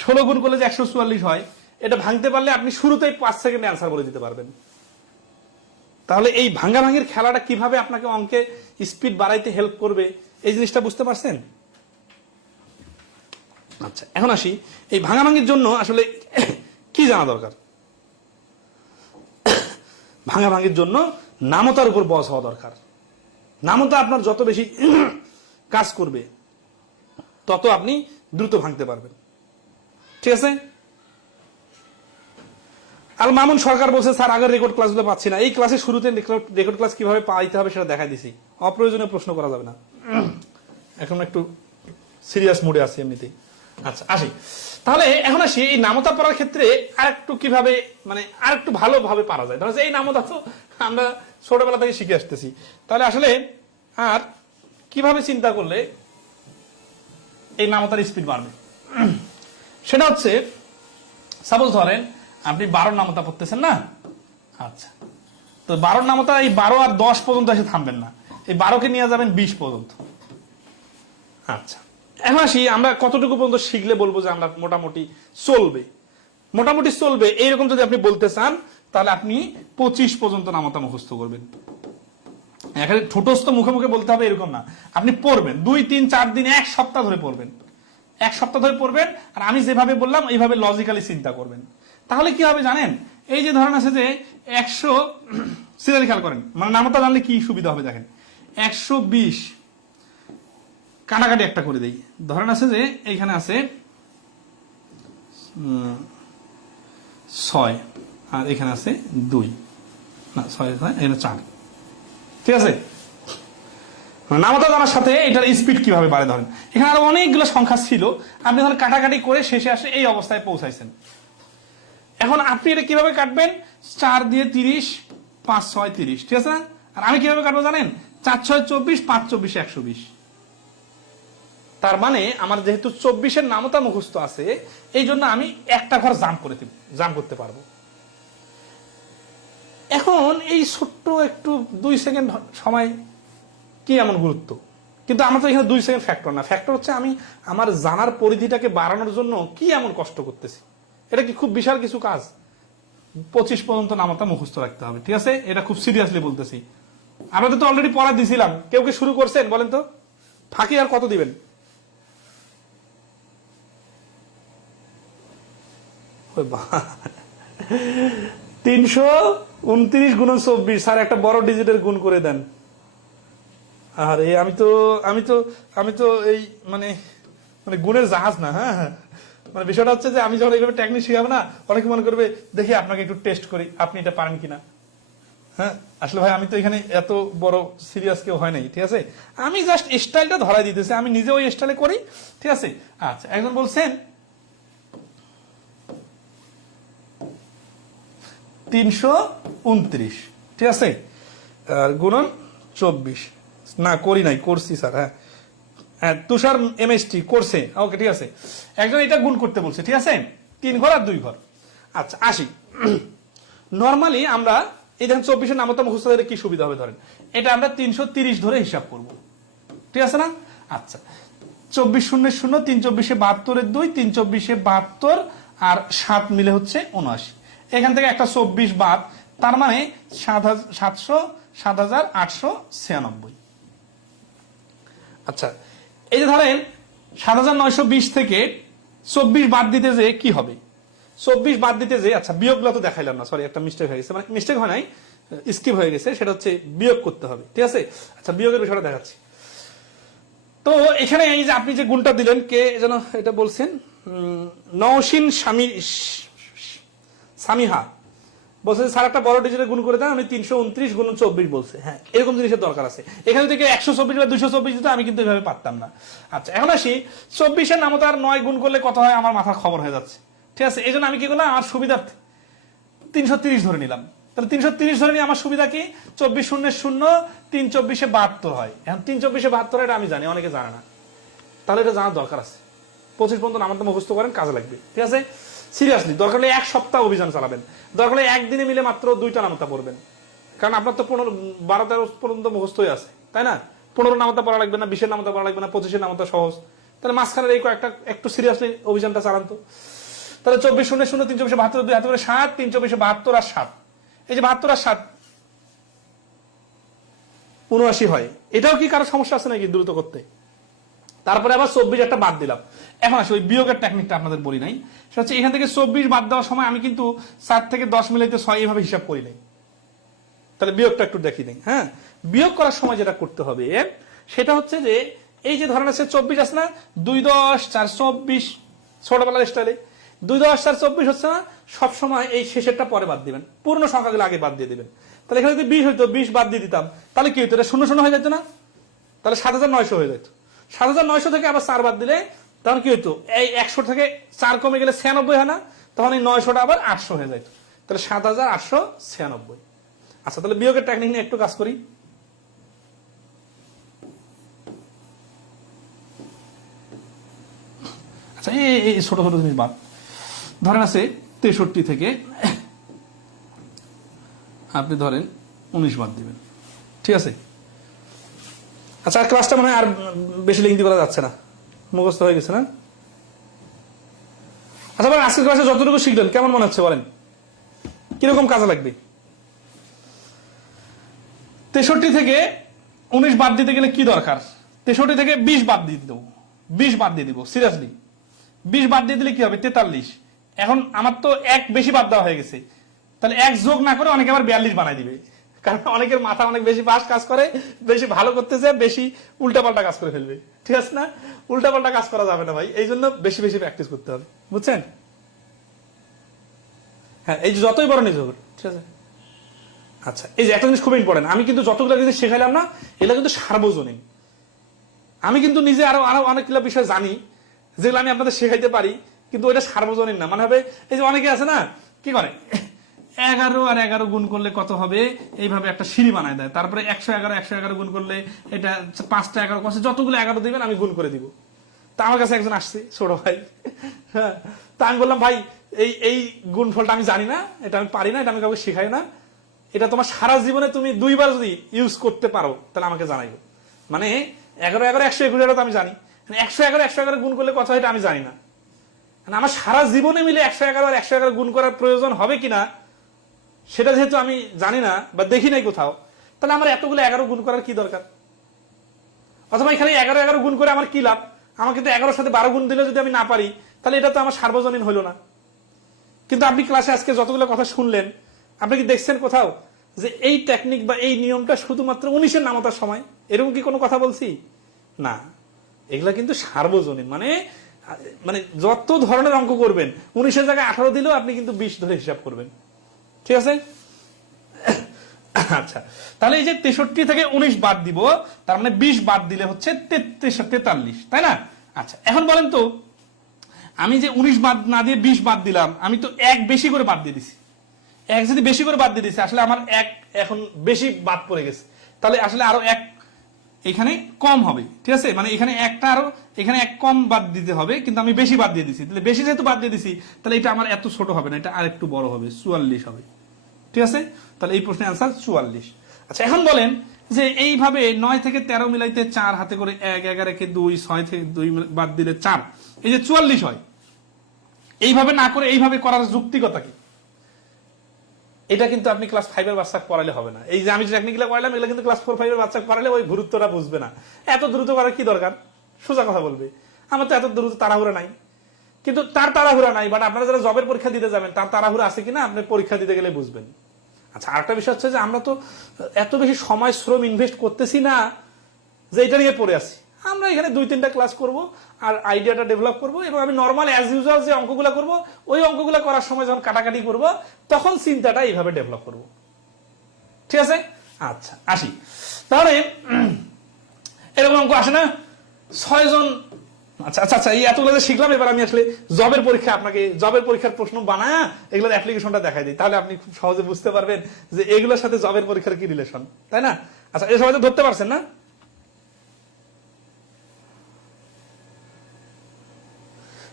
16 গুণ করলে যে 144 হয়, এটা ভাঙতে পারলে আপনি শুরুতেই 5 সেকেন্ডে অ্যান্সার বলে দিতে পারবেন। তাহলে এই ভাঙাভাঙির খেলাটা কিভাবে আপনাকে অঙ্কে স্পিড বাড়াইতে হেল্প করবে, এই জিনিসটা বুঝতে পারছেন? আচ্ছা, এখন আসি এই ভাঙাভাঙির জন্য আসলে কি জানা দরকার। ভাঙাভাঙির জন্য নামতার উপর বস হওয়া দরকার। নামতা আপনার যত বেশি কাজ করবে তত আপনি দ্রুত ভাঙতে পারবেন। ঠিক আছে। আল মামুন সরকার বলছে স্যার আগের রেকর্ড ক্লাসগুলো পাচ্ছি না। এই ক্লাসের শুরুতে রেকর্ড ক্লাস কিভাবে পাইতে হবে সেটা দেখাই দিছি, অপ্রয়োজনীয় প্রশ্ন করা যাবে না। এখন একটু সিরিয়াস মুডে আছি এমনিতেই। আচ্ছা আসি তাহলে, এখন আসি এই নামতা পড়ার ক্ষেত্রে আরেকটু কিভাবে মানে আরেকটু ভালোভাবে পারা যায়। ধরো এই নামতা তো আমরা ছোটবেলা থেকে শিখে আসতেছি, তাহলে আসলে আর কিভাবে চিন্তা করলে এই নামতার স্পিড বাড়বে সেটা হচ্ছে, সাপোজ ধরেন আপনি 12 নামতা পড়তেছেন না। আচ্ছা, তো 12 নামতা এই 12 আর 10 পর্যন্ত এসে থামবেন না, এই 12কে নিয়ে যাবেন 20 পর্যন্ত। আচ্ছা, এখন আসি আমরা কতটুকু পর্যন্ত শিখলে বলবো যে আমরা মোটামুটি চলবে। মোটামুটি চলবে এইরকম যদি আপনি বলতে চান তাহলে আপনি 25 পর্যন্ত নামতা মুখস্থ করবেন। এখানে ঠোঁটস্থ মুখে মুখে বলতে হবে এরকম না, আপনি পড়বেন 2, 3, 4 দিন, 1 সপ্তাহ ধরে পড়বেন। 1 সপ্তাহ ধরে পড়বেন আর আমি যেভাবে বললাম এইভাবে লজিক্যালি চিন্তা করবেন। তাহলে কি হবে জানেন, এই যে ধরেন আছে যে 100 সিরিয়াল খেয়াল করেন, মানে নামতা জানলে কি সুবিধা হবে দেখেন, 120 কাটাকাটি একটা করে দেই। ধরেন আছে যে এইখানে আছে 6 আর এখানে আছে 2, না 6 এখানে 4। ঠিক আছে, নামতা জানার সাথে এটার স্পিড কিভাবে বাড়ে ধরেন, এখানে আরো অনেকগুলো সংখ্যা ছিল, আপনি ধরেন কাটাকাটি করে শেষে আসে এই অবস্থায় পৌঁছাইছেন। এখন আপনি এটা কিভাবে কাটবেন, 4 দিয়ে 30, 5, 6, 30। ঠিক আছে, আর আমি কিভাবে কাটবো জানেন, 4, 6, 24, 5, 24, 120। তার মানে আমার যেহেতু 24-এর নামতা মুখস্থ আছে, এই জন্য আমি একটা ঘর জাম করতে পারবো। এখন এই ছোট্ট একটু 2 সেকেন্ড সময় কি এমন গুরুত্ব, কিন্তু আমার তো এখানে 2 সেকেন্ড ফ্যাক্টর না, ফ্যাক্টর হচ্ছে আমি আমার জানার পরিধিটাকে বাড়ানোর জন্য কি এমন কষ্ট করতেছি। এটা কি খুব বিশাল কিছু কাজ? 25 পর্যন্ত নামতা মুখস্থ রাখতে হবে। ঠিক আছে, এটা খুব সিরিয়াসলি বলতেছি। আমরা তো অলরেডি পড়া দিছিলাম, কেউ কি শুরু করছেন বলেন তো? ফাঁকি আর কত দিবেন? ওই 329 গুণন 24, স্যার একটা বড় ডিজিটের গুণ করে দেন। আরে আমি তো এই মানে গুণের জাহাজ না। হ্যাঁ, মানে বিষয়টা হচ্ছে যে আমি যখন এইভাবে টেকনিক শিখাবো না, অনেকে মনে করবে দেখি আপনাকে একটু টেস্ট করি আপনি এটা পারেন কিনা। হ্যাঁ, আসলে ভাই আমি তো এখানে এত বড় সিরিয়াস কেউ হয় নাই। ঠিক আছে, আমি জাস্ট স্টাইলটা ধরাই দিতেছি, আমি নিজে ওই স্টাইলে করি। ঠিক আছে। আচ্ছা, একজন বলছেন 329, ঠিক আছে, আর গুণন 24। না করি নাই, করছি স্যার। হ্যাঁ, তুষার এমএসটি করছে। ওকে, ঠিক আছে। একজন এটা গুণ করতে বলছে। ঠিক আছে, 3 ঘর আর 2 ঘর। আচ্ছা আসি, নর্মালি আমরা এই দেখেন 24-এর নামতা মুখস্থ হলে কি সুবিধা হবে, ধরেন এটা আমরা 330 ধরে হিসাব করব। ঠিক আছে না? আচ্ছা, 24 0 0, 3 24-এ 72-এর 2, 3 24-এ 72 আর 7 মিলে হচ্ছে 79। এখান থেকে একটা 24 বাদ, তার মানে 7896। আচ্ছা, এই যে ধরেন 7920 থেকে 24 বাদ দিতে যে কি হবে, 24 বাদ দিতে যে, আচ্ছা বিয়োগগুলো তো দেখাইলাম না, সরি একটা মিস্টেক হয়ে গেছে, মানে মিস্টেক হয় নাই, স্কিপ হয়ে গেছে, সেটা হচ্ছে বিয়োগ করতে হবে। ঠিক আছে, আচ্ছা বিয়োগের বিষয়টা দেখাচ্ছি। তো এখানে এই যে আপনি যে গুণটা দিলেন, কে যেন এটা বলছেন, নওশিন সামিহা বলছে স্যার একটা বড় ডিজিটের গুণ করে দেন, আমি 329 গুণন 24 বলছে। হ্যাঁ, এরকম জিনিসের দরকার আছে। এখানে থেকে 124 বা 224 দিতে আমি কিন্তু এভাবে পারতাম না। আচ্ছা, এখন আসি 24-এর নামতার 9 গুণ করলে কত হয়, আমার মাথার খবর হয়ে যাচ্ছে। ঠিক আছে, এই জন্য আমি কি করলাম, আমার সুবিধার্থে 330 ধরে নিলাম। তাহলে 330 ধরে নিয়ে আমার সুবিধা কি, 24 0 0, 3 24-এ 72 হয়। এখন 3 24-এ 72 এটা আমি জানি, অনেকে জানে না, তাহলে এটা জানার দরকার আছে। 25 পর্যন্ত নামতা মুখস্থ করেন, কাজে লাগবে। ঠিক আছে, সিরিয়াসলি দরকার হলে 1 সপ্তাহ অভিযান চালাবেন, দরকার হলে একদিনে মিলে মাত্র 2টা নামতা পড়বেন, কারণ আপনার তো 12-13 পর্যন্ত মুখস্থই আছে, তাই না? 15 নামতা পড়া লাগবে না, 20-এর নামতা পড়া লাগবে না, 25-এর নামতা সহজ। তাহলে মাঝখানের এই কয়েকটা একটু সিরিয়াসলি অভিযানটা চালান তো। তাহলে 24 0 0, 3 24-এ 72, 2 হাতে করে 7, 3 24-এ 72 আর 7, এই যে 72 আর 7 79 হয়। এটাও কি কারো সমস্যা আছে নাকি দ্রুত করতে? তারপরে আবার 24 একটা বাদ দিলাম। এখন আসলে ওই বিয়োগের টেকনিকটা আপনাদের বলি নাই, সেটা হচ্ছে এখান থেকে 24 বাদ দেওয়ার সময় আমি কিন্তু 7 থেকে 10 মিলাইতে 6 এইভাবে হিসাব করি নাই। তাহলে বিয়োগটা একটু দেখি নেই। হ্যাঁ, বিয়োগ করার সময় যেটা করতে হবে সেটা হচ্ছে যে এই যে ধরেন আছে 24 আছে না, 2 10 4 24 ছোটবেলার স্টাইলে 2 10 4 24 হচ্ছে না, সবসময় এই শেষেরটা পরে বাদ দিবেন, পূর্ণ সংখ্যাগুলো আগে বাদ দিয়ে দিবেন। তাহলে এখানে যদি 20 হইতো 20 বাদ দিয়ে দিতাম, তাহলে কি হতো, এটা 0 0 হয়ে যেত না, তাহলে 7900 হয়ে যেত। 7900 থেকে আবার 4 বাদ দিলে তখন কি হইতো, এই 100 থেকে 4 কমে গেলে 96 হয় না, তখন এই 900টা আবার 800 হয়ে যেত, তাহলে 7896। আচ্ছা, তাহলে বিয়োগের টেকনিক নিয়ে একটু কাজ করি। আচ্ছা, এই ছোট ছোট জিনিস বাদ ধরেন আছে 63 থেকে আপনি ধরেন 19 বাদ দিবেন, ঠিক আছে। আচ্ছা, আর ক্লাসটা মনে হয় আর বেশি লিঙ্ক করা যাচ্ছে না, মুখস্থ হয়ে গেছে না। আচ্ছা, আজকের ক্লাসে যতটুকু শিখলেন কেমন মনে হচ্ছে বলেন, কিরকম কাজে লাগবে? 63 থেকে 19 বাদ দিতে গেলে কি দরকার, 63 থেকে 20 বাদ দিয়ে দেবো, 20 বাদ দিয়ে দিব, সিরিয়াসলি 20 বাদ দিয়ে দিলে কি হবে, 43। এখন আমার তো এক বেশি বাদ দেওয়া হয়ে গেছে, তাহলে এক যোগ না করে অনেকে আবার 42 বানাই দিবে, কারণ অনেকের মাথা অনেক বেশি ফাস্ট কাজ করে, বেশি ভালো করতেছে, বেশি উল্টাপাল্টা কাজ করে ফেলবে, ঠিক আছে না। উল্টাপাল্টা কাজ করা যাবে না ভাই, এই জন্য বেশি বেশি প্র্যাকটিস করতে হবে, বুঝছেন। হ্যাঁ, এই যে যতই বড় নিজ হোক, ঠিক আছে। আচ্ছা, এই যে একটা জিনিস খুব ইম্পর্টেন্ট, আমি কিন্তু যতগুলো জিনিস শেখাইলাম না, এগুলো কিন্তু সার্বজনীন। আমি কিন্তু নিজে আরো আরো অনেকগুলো বিষয় জানি যেগুলো আমি আপনাদের শেখাইতে পারি, কিন্তু ওইটা সার্বজনীন না। মানে হবে এই যে অনেকে আছে না, কি করে 11 আর 11 গুণ করলে কত হবে, এইভাবে একটা সিঁড়ি বানায় দেয়, তারপরে 111 গুণ করলে এটা 5টা 11 করছে, যতগুলো 11 দিবেন আমি গুণ করে দিব। তা আমার কাছে একজন আসছে, ছোট ভাই, হ্যাঁ, তা আমি বললাম ভাই এই গুণফলটা আমি জানি না, এটা আমি পারি না, এটা আমি কাউকে শেখাই না, এটা তোমার সারা জীবনে তুমি 2 বার যদি ইউজ করতে পারো তাহলে আমাকে জানাইও। মানে 11 11 121 তো আমি জানি, 111 গুণ করলে কথা এটা আমি জানি না, আমার সারা জীবনে মিলে 111 আর 111 গুণ করার প্রয়োজন হবে কিনা সেটা যেহেতু আমি জানি না বা দেখি নাই কোথাও, তাহলে আমার এতগুলো 11 গুণ করার কি দরকার? অথবা এখানে 11 11 গুণ করে আমার কি লাভ? আমাকে তো 11 সাথে 12 গুণ দিলে যদি আমি না পারি, তাহলে এটা তো আমার সার্বজনীন হইল না। কিন্তু আপনি ক্লাসে আজকে যতগুলো কথা শুনলেন, আপনি কি দেখছেন কোথাও যে এই টেকনিক বা এই নিয়মটা শুধুমাত্র 19-এর নামতার সময়, এরকম কি কোনো কথা বলছি? না, এগুলা কিন্তু সার্বজনীন। মানে মানে যত ধরনের অঙ্ক করবেন, 19-এর জায়গায় 18 দিলেও আপনি কিন্তু 20 ধরে হিসাব করবেন, ঠিক আছে। আচ্ছা, তাহলে এই যে 63 থেকে 19 বাদ দিব, তার মানে 20 বাদ দিলে হচ্ছে 43, তাই না? আচ্ছা, এখন বলেন তো, আমি যে 19 বাদ না দিয়ে 20 বাদ দিলাম, আমি তো এক বেশি করে বাদ দিয়ে দিছি। এক যদি বেশি করে বাদ দিয়ে দিছি, আসলে আমার এক এখন বেশি বাদ পড়ে গেছে, তাহলে আসলে আরো এক এখানে কম হবে, ঠিক আছে। মানে এখানে একটা আরো এখানে এক কম বাদ দিতে হবে, কিন্তু আমি বেশি বাদ দিয়ে দিছি, তাহলে বেশি যেহেতু বাদ দিয়ে দিছি, তাহলে এটা আমার এত ছোট হবে না, এটা আর একটু বড় হবে, 44 হবে, ঠিক আছে। তাহলে এই প্রশ্নের আনসার 44। আচ্ছা, এখন বলেন যে এইভাবে 9 থেকে 13 মিলাইতে 4 হাতে করে 1 11 কে 2 6 থেকে 2 বাদ দিলে 4, এই যে 44 হয়। এইভাবে না করে এইভাবে করার যুক্তিকতা কি? এটা কিন্তু আপনি ক্লাস 5 এর বাচ্চা পড়ালে হবে না। এই যে আমি যে টেকনিকগুলো করালাম, এগুলো কিন্তু ক্লাস 4 5 এর বাচ্চা পড়ালে ওই গুরুত্বটা বুঝবে না। এত দ্রুত করার কি দরকার? সোজা কথা বলবে, আমার তো এত দ্রুত তাড়াহুড়া নাই। কিন্তু তার তাড়াহুড়া নাই, বাট আপনারা যারা জবের পরীক্ষা দিতে যাবেন তার তাড়াহুড়া আছে কিনা আপনি পরীক্ষা দিতে গেলে বুঝবেন। আচ্ছা, আরেকটা বিষয় হচ্ছে যে আমরা তো এত বেশি সময় শ্রম ইনভেস্ট করতেছি না যে এটা নিয়ে পড়ে আছি। আমরা এখানে 2-3টা ক্লাস করব আর আইডিয়াটা ডেভেলপ করব, এবং আমি নর্মাল অ্যাজ ইউজুয়াল যে অঙ্কগুলো করব, ওই অঙ্কগুলো করার সময় যখন কাটাকাটি করব তখন চিন্তাটা এইভাবে ডেভেলপ করব, ঠিক আছে। আচ্ছা, আসি তাহলে। এরকম অঙ্ক আসে না 6 জন। আচ্ছা আচ্ছা আচ্ছা, এই এতগুলো যে শিখলাম, এবার আমি আসলে জবের পরীক্ষা আপনাকে জবের পরীক্ষার প্রশ্ন বানায় এগুলোর অ্যাপ্লিকেশনটা দেখাই দিই, তাহলে আপনি খুব সহজে বুঝতে পারবেন যে এগুলোর সাথে জবের পরীক্ষার কি রিলেশন, তাই না? আচ্ছা, এই সবাই তো ধরতে পারছেন না?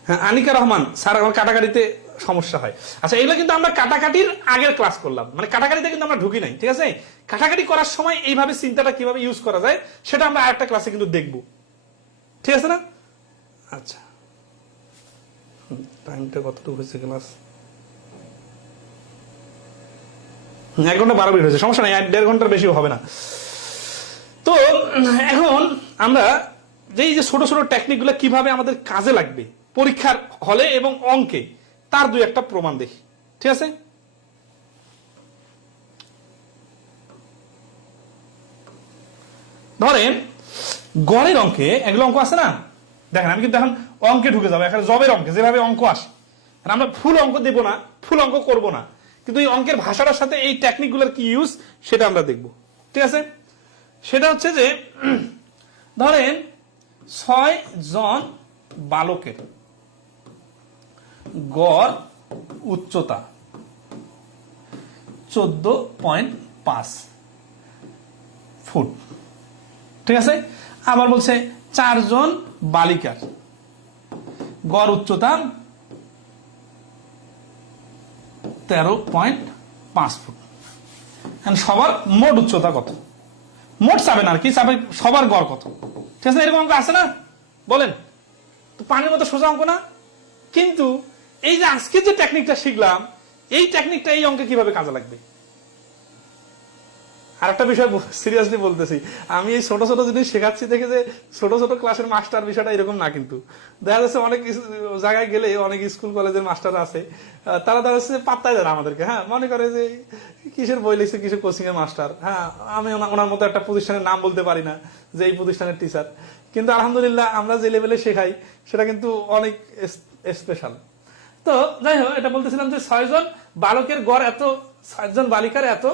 হ্যাঁ, আনিকা রহমান স্যার, আমার কাটাকাটিতে সমস্যা হয়। আচ্ছা, এগুলো কিন্তু আমরা কাটাকাটির আগের ক্লাস করলাম, মানে কাটাকাটিতে কিন্তু আমরা ঢুকি নাই, ঠিক আছে। কাটাকাটি করার সময় এইভাবে চিন্তাটা কিভাবে ইউজ করা যায় সেটা আমরা আরেকটা ক্লাসে কিন্তু দেখবো, ঠিক আছে না? আচ্ছা, টাইমটা কতটুকু হয়েছে ক্লাস? 1 ঘন্টা 12 মিনিট হয়েছে, সমস্যা নাই, 1.5 ঘন্টার বেশি হবে না। তো এখন আমরা যে ছোট ছোট টেকনিক গুলো কিভাবে আমাদের কাজে লাগবে পরীক্ষার হলে এবং অঙ্কে, তার 2-1টা প্রমাণ দেখি, ঠিক আছে। ধরেন গড়ের অঙ্কে এগুলো অঙ্ক আছে না, দেখেন আমি কিন্তু এখন অঙ্কে ঢুকে যাবো, এখন জবের অঙ্কে যেভাবে অঙ্ক আসে, আমরা ফুল অঙ্ক দেব না, ফুল অঙ্ক করব না, কিন্তু এই অঙ্কের ভাষাটার সাথে এই টেকনিকগুলোর কি ইউজ সেটা আমরা দেখব। ঠিক আছে, সেটা হচ্ছে যে ধরেন 6 জন বালকের গড় উচ্চতা 14.5 ফুট। ঠিক আছে, আবার বলছে 4 জন বালিকার গড় উচ্চতা 13.5 ফুট। সবার মোট উচ্চতা কত, মোট চাবেন আর কি, চাবে সবার গড় কত। ঠিক আছে, এরকম অঙ্ক আছে না, বলেন তো, পানির মতো সোজা অঙ্ক না। কিন্তু এই যে আজকে যে টেকনিকটা শিখলাম, এই টেকনিকটা এই অঙ্কে কিভাবে কাজে লাগবে। আর একটা বিষয় সিরিয়াসলি বলতেছি, আমি এই ছোট ছোট জিনিস শেখাচ্ছি দেখে যে ছোট ছোট ক্লাসের মাস্টার বিষয়টা এরকম না, কিন্তু দেখা যাচ্ছে অনেক জায়গায় গেলে অনেক স্কুল কলেজের মাস্টার আছে, তারা দেখা যাচ্ছে পাত্তাই দেয় না আমাদেরকে। হ্যাঁ, মনে করে যে কিসের বই লিখছে, কিসের কোচিং এর মাস্টার। হ্যাঁ, আমি ওনার মতো একটা প্রতিষ্ঠানের নাম বলতে পারি না যে এই প্রতিষ্ঠানের টিচার, কিন্তু আলহামদুলিল্লাহ আমরা যে লেভেলে শেখাই সেটা কিন্তু অনেক স্পেশাল। তো যাই হোক, এটা বলতেছিলাম যে 6 জন বালকের গড় এত, 6 জন বালিকার এত।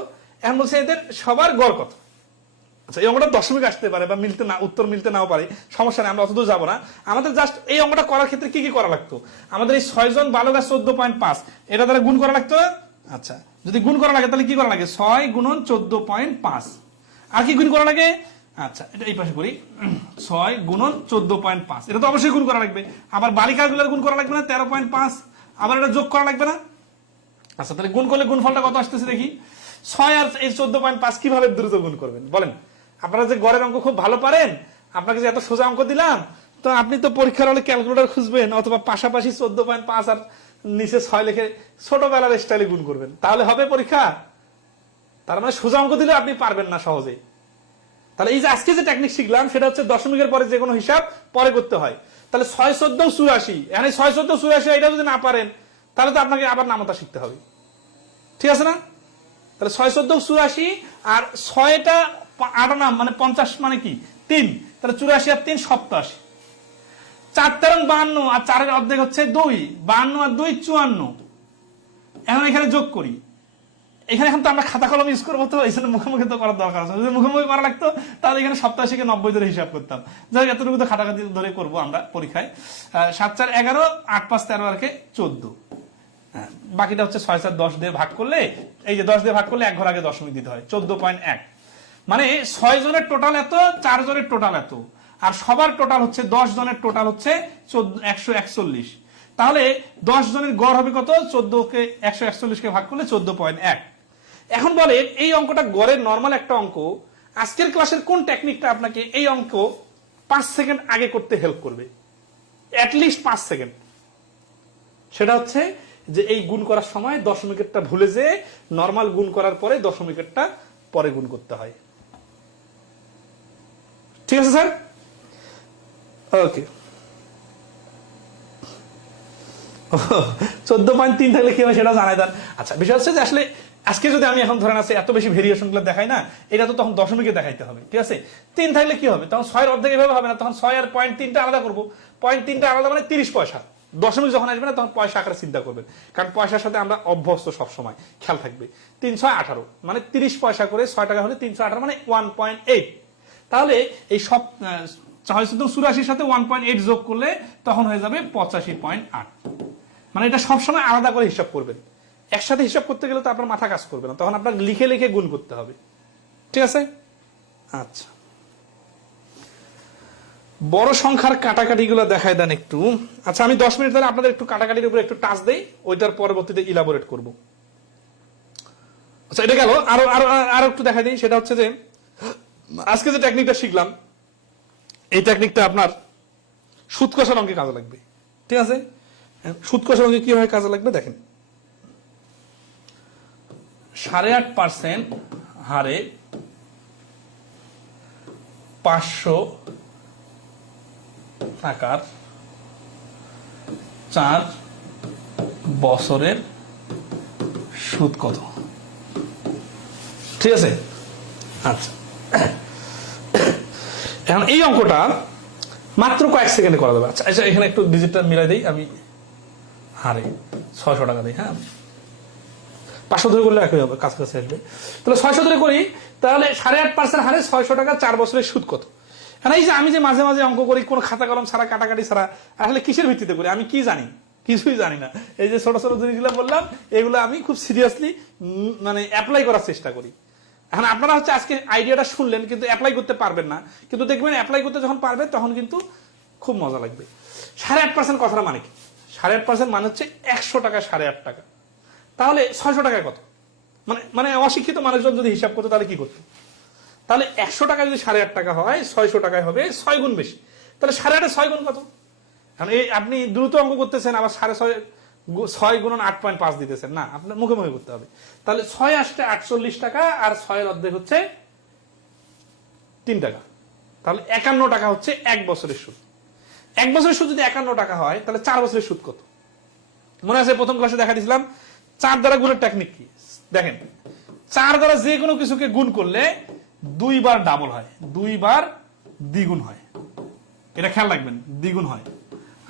এখন বলছে এদের সবার গড় কত। আচ্ছা, এই অঙ্কটা দশমিক আসতে পারে বা মিলতে না, উত্তর মিলতে নাও পারে, সমস্যা নেই, আমরা অতদূর যাবো না। আমাদের জাস্ট এই অঙ্কটা করার ক্ষেত্রে কি কি করা লাগতো, আমাদের এই 6 জন বালক আর 14.5 এটা দ্বারা গুণ করা লাগতো। আচ্ছা, যদি গুণ করা লাগে তাহলে কি করা লাগে, 6 গুণন 14.5, আর কি গুণ করা লাগে। আচ্ছা, এটা এই পাশে করি, 6 গুণন 14.5, এটা তো অবশ্যই গুণ করা লাগবে। আবার বালিকার গুলোর গুণ করা লাগবে না, 13.5, আবার এটা যোগ করা লাগবে না। আচ্ছা, তাহলে গুণ করলে গুণফলটা কত আসতেছে দেখি। 6 আর এই 14.5 কিভাবে দ্রুত গুণ করবেন বলেন। আপনারা যে গড়ের অঙ্ক খুব ভালো পারেন, আপনাকে যে এত সোজা অঙ্ক দিলাম, তো আপনি তো পরীক্ষার হলে ক্যালকুলেটর খুঁজবেন, অথবা পাশাপাশি 14.5 আর নিচে 6 লিখে ছোটবেলার স্টাইলে গুণ করবেন, তাহলে হবে পরীক্ষা। তার মানে সোজা অঙ্ক দিলে আপনি পারবেন না সহজে। তাহলে এই যে আজকে যে টেকনিক শিখলাম সেটা হচ্ছে দশমিকের পরে যে কোনো হিসাব পরে করতে হয়। তাহলে 6 14 84, এখানে 6 14 84 এটা যদি না পারেন তাহলে তো আপনাকে আবার নামতা শিখতে হবে। ঠিক আছে না, তাহলে 6 14 84 আর 6টা 8 নাম মানে 50 মানে কি 3, তাহলে 84 আর 3 87, 4 13 52 আর 4 এর অর্ধেক হচ্ছে 2, 52 আর 2 54। এখন এখানে যোগ করি, এখানে এখন তো আমরা খাতা কলম ইউজ করবো, তো এখানে মুখোমুখি তো করার দরকার আছে। যদি মুখোমুখি করা লাগতো তাহলে এখানে 87 কে 90 ধরে হিসাব করতাম। যাই হোক, এতটুকু তো খাটাখাটি ধরে করবো আমরা পরীক্ষায়। 7 4 11, 8 5 13 আর 14, বাকিটা হচ্ছে 6 4 10 দিয়ে ভাগ করলে, এই যে 10 দিয়ে ভাগ করলে 1 ঘর আগে দশমিক দিতে হয়, 14.1। মানে 6 জনের টোটাল এত, 4 জনের টোটাল এত, আর সবার টোটাল হচ্ছে 10 জনের টোটাল হচ্ছে 141। তাহলে 10 জনের গড় হবে কত, 14 কে 141 কে ভাগ করলে 14.1। এখন বলেন এই অঙ্কটা গড়ের নরমাল একটা অঙ্ক, আজকের ক্লাসের কোন টেকনিকটা আপনাকে এই অঙ্ক 5 সেকেন্ড আগে করতে হেল্প করবে, অ্যাটলিস্ট 5 সেকেন্ড। সেটা হচ্ছে যে এই গুণ করার সময় দশমিকেরটা ভুলে যে নরমাল গুণ করার পরে দশমিকেরটা পরে গুণ করতে হয়। ঠিক আছে স্যার, ওকে। 14.3 থাকলে কি হবে সেটা জানাই দেন। আচ্ছা, বিষয় হচ্ছে যে আসলে আজকে যদি আমি এখন ধরেন আছে এত বেশি ভেরিয়েশন গুলো দেখাই না, এটা তো তখন দশমিকে দেখাইতে হবে। ঠিক আছে, 3 থাকলে কি হবে, তখন 6 এর অর্ধেক এভাবে হবে না, তখন 6 আর 0.3টা আলাদা করবো। 0.3টা আলাদা মানে 30 পয়সা। দশমিক যখন আসবে না তখন পয়সা আকারে চিন্তা করবেন, কারণ পয়সার সাথে আমরা অভ্যস্ত সবসময়, খেয়াল থাকবে। 3 6 18 মানে 30 পয়সা করে 6 টাকা হলে 318 মানে 1.8। তাহলে এই সব 6 84 সাথে 1.8 যোগ করলে তখন হয়ে যাবে 85.8। মানে এটা সবসময় আলাদা করে হিসাব করবেন, একসাথে হিসাব করতে গেলে তো আপনার মাথা কাজ করবে না, তখন আপনার লিখে লিখে গুণ করতে হবে। ঠিক আছে, আচ্ছা। বড় সংখ্যার কাটাকাটি গুলো দেখায় দেন একটু। আচ্ছা, আমি 10 মিনিট ধরে আপনাদের একটু কাটাকাটির উপরে একটু টাচ দেই, ওইটার পরবর্তীতে ইলাবোরেট করব। আচ্ছা, এটা গেল। আরো আরো আরো একটু দেখা দিই, সেটা হচ্ছে যে আজকে যে টেকনিকটা শিখলাম এই টেকনিকটা আপনার সুদ কষার অঙ্কে কাজে লাগবে। ঠিক আছে, সুদ কষার অঙ্কে কিভাবে কাজে লাগবে দেখেন। 8.5% হারে 500 টাকার 4 বছরের সুদ কত। ঠিক আছে, আচ্ছা। এখন এই অঙ্কটা মাত্র কয়েক সেকেন্ডে করা যাবে। আচ্ছা এখানে একটু ডিজিটটা মিলাই দিই আমি, আরে 600 টাকা দিই, হ্যাঁ 500 ধরে করলে একই হবে, কাছাকাছি আসবে। তাহলে 600 ধরে করি, তাহলে 8.5% হারে 600 টাকা 4 বছরের সুদ কত? এখন এই যে আমি যে মাঝে মাঝে অঙ্ক করি কোন খাতা কলম ছাড়া, কাটাকাটি ছাড়া, আসলে কিসের ভিত্তিতে করি আমি কি জানি? কিছুই জানি না। এই যে ছোট ছোট জিনিসগুলো বললাম, এগুলো আমি খুব সিরিয়াসলি মানে অ্যাপ্লাই করার চেষ্টা করি। এখন আপনারা হচ্ছে আজকে আইডিয়াটা শুনলেন কিন্তু অ্যাপ্লাই করতে পারবেন না, কিন্তু দেখবেন অ্যাপ্লাই করতে যখন পারবেন তখন কিন্তু খুব মজা লাগবে। 8.5% কথাটা মানে কি? 8.5% মানে হচ্ছে 100 টাকা 8.5 টাকা। তাহলে 600 টাকায় কত? মানে মানে অশিক্ষিত মানুষজন যদি হিসাব করতো তাহলে কি করতো? তাহলে 100 টাকা যদি 8.5 টাকা হয়, 600 টাকায় হবে 6 গুণ বেশি। তাহলে 8.5 6 গুণ কত? কারণ এই আপনি দ্রুত অঙ্ক করতেছেন, আবার 6.5 গুণন 8.5 দিতেছেন না, আপনার মুখে মুখে করতে হবে। তাহলে 6 আসতে 48 টাকা, আর 6 এর অর্ধেক হচ্ছে 3 টাকা। তাহলে 51 টাকা হচ্ছে 1 বছরের সুদ। 1 বছরের সুদ যদি 51 টাকা হয়, তাহলে 4 বছরের সুদ কত? মনে আছে প্রথম ক্লাসে দেখা দিয়েছিলাম 4 দ্বারা গুণের টেকনিক কি? দেখেন 4 দ্বারা যে কোনো কিছুকে গুণ করলে 2 বার ডাবল হয়, 2 বার দ্বিগুণ হয়, এটা খেয়াল রাখবেন, দ্বিগুণ হয়।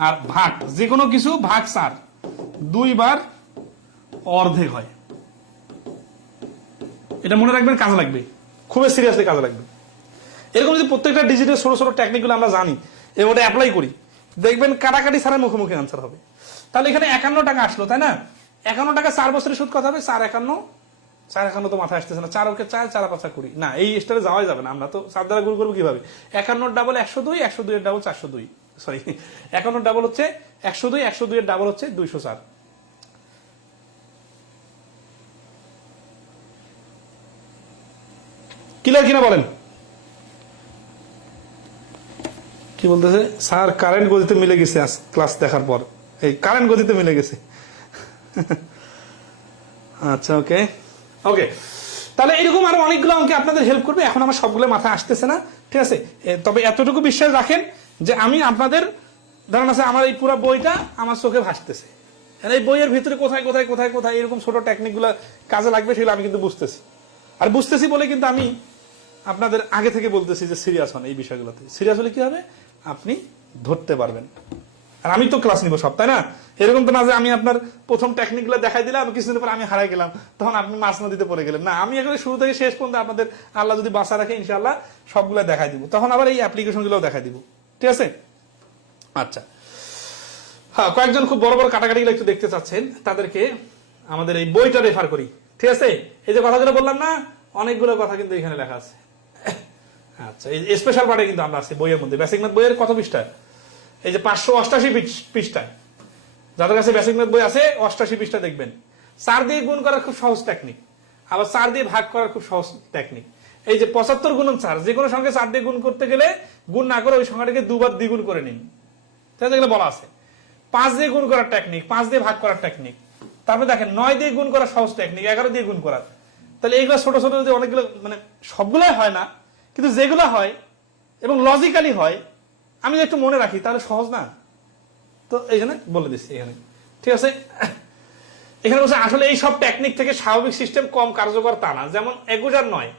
আর ভাগ যে কোনো কিছু ভাগ 4 2 বার অর্ধেক হয়, এটা মনে রাখবেন, কাজে লাগবে, খুবই সিরিয়াসলি কাজে লাগবে। এরকম যদি প্রত্যেকটা ডিজিটের ছোট ছোট টেকনিকগুলো আমরা জানি এবং ওটা অ্যাপ্লাই করি, দেখবেন কাটাকাটি ছাড়া মুখোমুখি আনসার হবে। তাহলে এখানে 51 টাকা আসলো, তাই না? 51 টাকা 4 বছরের সুদ কত হবে? 4 51 তো মাথায় আসতেছে না, 4 ওকে 4 4 5 20 না, এই স্টারে যাওয়াই যাবে না, আমরা তো 4 দ্বারা গুণ করবো কিভাবে? 51 ডাবল 102, 102 এর ডাবল 402, সরি 51 ডাবল হচ্ছে 102, 102 এর ডাবল হচ্ছে 204। ক্লিয়ার কিনা বলেন? কি বলতেছে স্যার? কারেন্ট গতিতে মিলে গেছে, আজ ক্লাস দেখার পর এই কারেন্ট গতিতে মিলে গেছে। আচ্ছা ওকে ওকে, তাহলে এরকম আরো অনেকগুলো অঙ্কে আপনাদের হেল্প করবে, এখন আমার সবগুলো মাথায় আসতেছে না, ঠিক আছে? তবে এতটুকু বিশ্বাস রাখেন যে আমি আপনাদের ধরেন আছে আমার এই পুরো বইটা আমার চোখে ভাসতেছে, এই বইয়ের ভিতরে কোথায় কোথায় কোথায় কোথায় এরকম ছোট টেকনিক গুলো কাজে লাগবে সেগুলো আমি কিন্তু বুঝতেছি, আর বুঝতেছি বলে কিন্তু আমি আপনাদের আগে থেকে বলতেছি যে সিরিয়াস হন এই বিষয়গুলোতে। সিরিয়াস হলে কি হবে? আপনি ধরতে পারবেন। আর আমি তো ক্লাস নিব সব, তাই না? এরকম তো না যে আমি আপনার প্রথম টেকনিক গুলো দেখাই দিলাম, কিছুদিন পর আমি হারাই গেলাম, তখন আপনি মাছ নদীতে পড়ে গেলেন। না, আমি এখানে শুরু থেকে শেষ পর্যন্ত আপনাদের আল্লাহ যদি বাঁচা রাখে ইনশাআল্লাহ সবগুলো দেখাই দিব, তখন আবার এই অ্যাপ্লিকেশন গুলো দেখাই দিব, ঠিক আছে? আচ্ছা হ্যাঁ, কয়েকজন খুব বড় বড় কাটাকাটি গুলো একটু দেখতে চাচ্ছেন, তাদেরকে আমাদের এই বইটা রেফার করি, ঠিক আছে? এই যে কথাগুলো বললাম না, অনেকগুলো কথা কিন্তু এখানে লেখা আছে। আচ্ছা, এই স্পেশাল পার্টে কিন্তু আমরা আছি বইয়ের মধ্যে। বেসিক ম্যাথ বইয়ের কত পৃষ্ঠায়? এই যে 588 পৃষ্ঠায়, যাদের কাছে বেসিক ম্যাথ বই আছে 88 পৃষ্ঠা দেখবেন। 4 দিয়ে গুণ করার খুব সহজ টেকনিক, আবার 4 দিয়ে ভাগ করার খুব সহজ টেকনিক। এই যে 75 গুণন 4, যে কোনো সংখ্যা 4 দিয়ে গুণ করতে গেলে গুণ না করে ওই সংখ্যাটাকে 2 বার দ্বিগুণ করে নিন, তাই যেগুলো বলা আছে। 5 দিয়ে গুণ করার টেকনিক, 5 দিয়ে ভাগ করার টেকনিক। তারপরে দেখেন 9 দিয়ে গুণ করার সহজ টেকনিক, 11 দিয়ে গুণ করার। তাহলে এইগুলো ছোট ছোট যদি অনেকগুলো, মানে সবগুলাই হয় না, কিন্তু যেগুলো হয় এবং লজিক্যালি হয় আমি একটু মনে রাখি, তাহলে সহজ না? তো এই জন্য বলে দিচ্ছি এখানে, ঠিক আছে? এখানে বলছে আসলে এই সব টেকনিক থেকে স্বাভাবিক সিস্টেম কম কার্যকর তা না, যেমন 21 আর 9,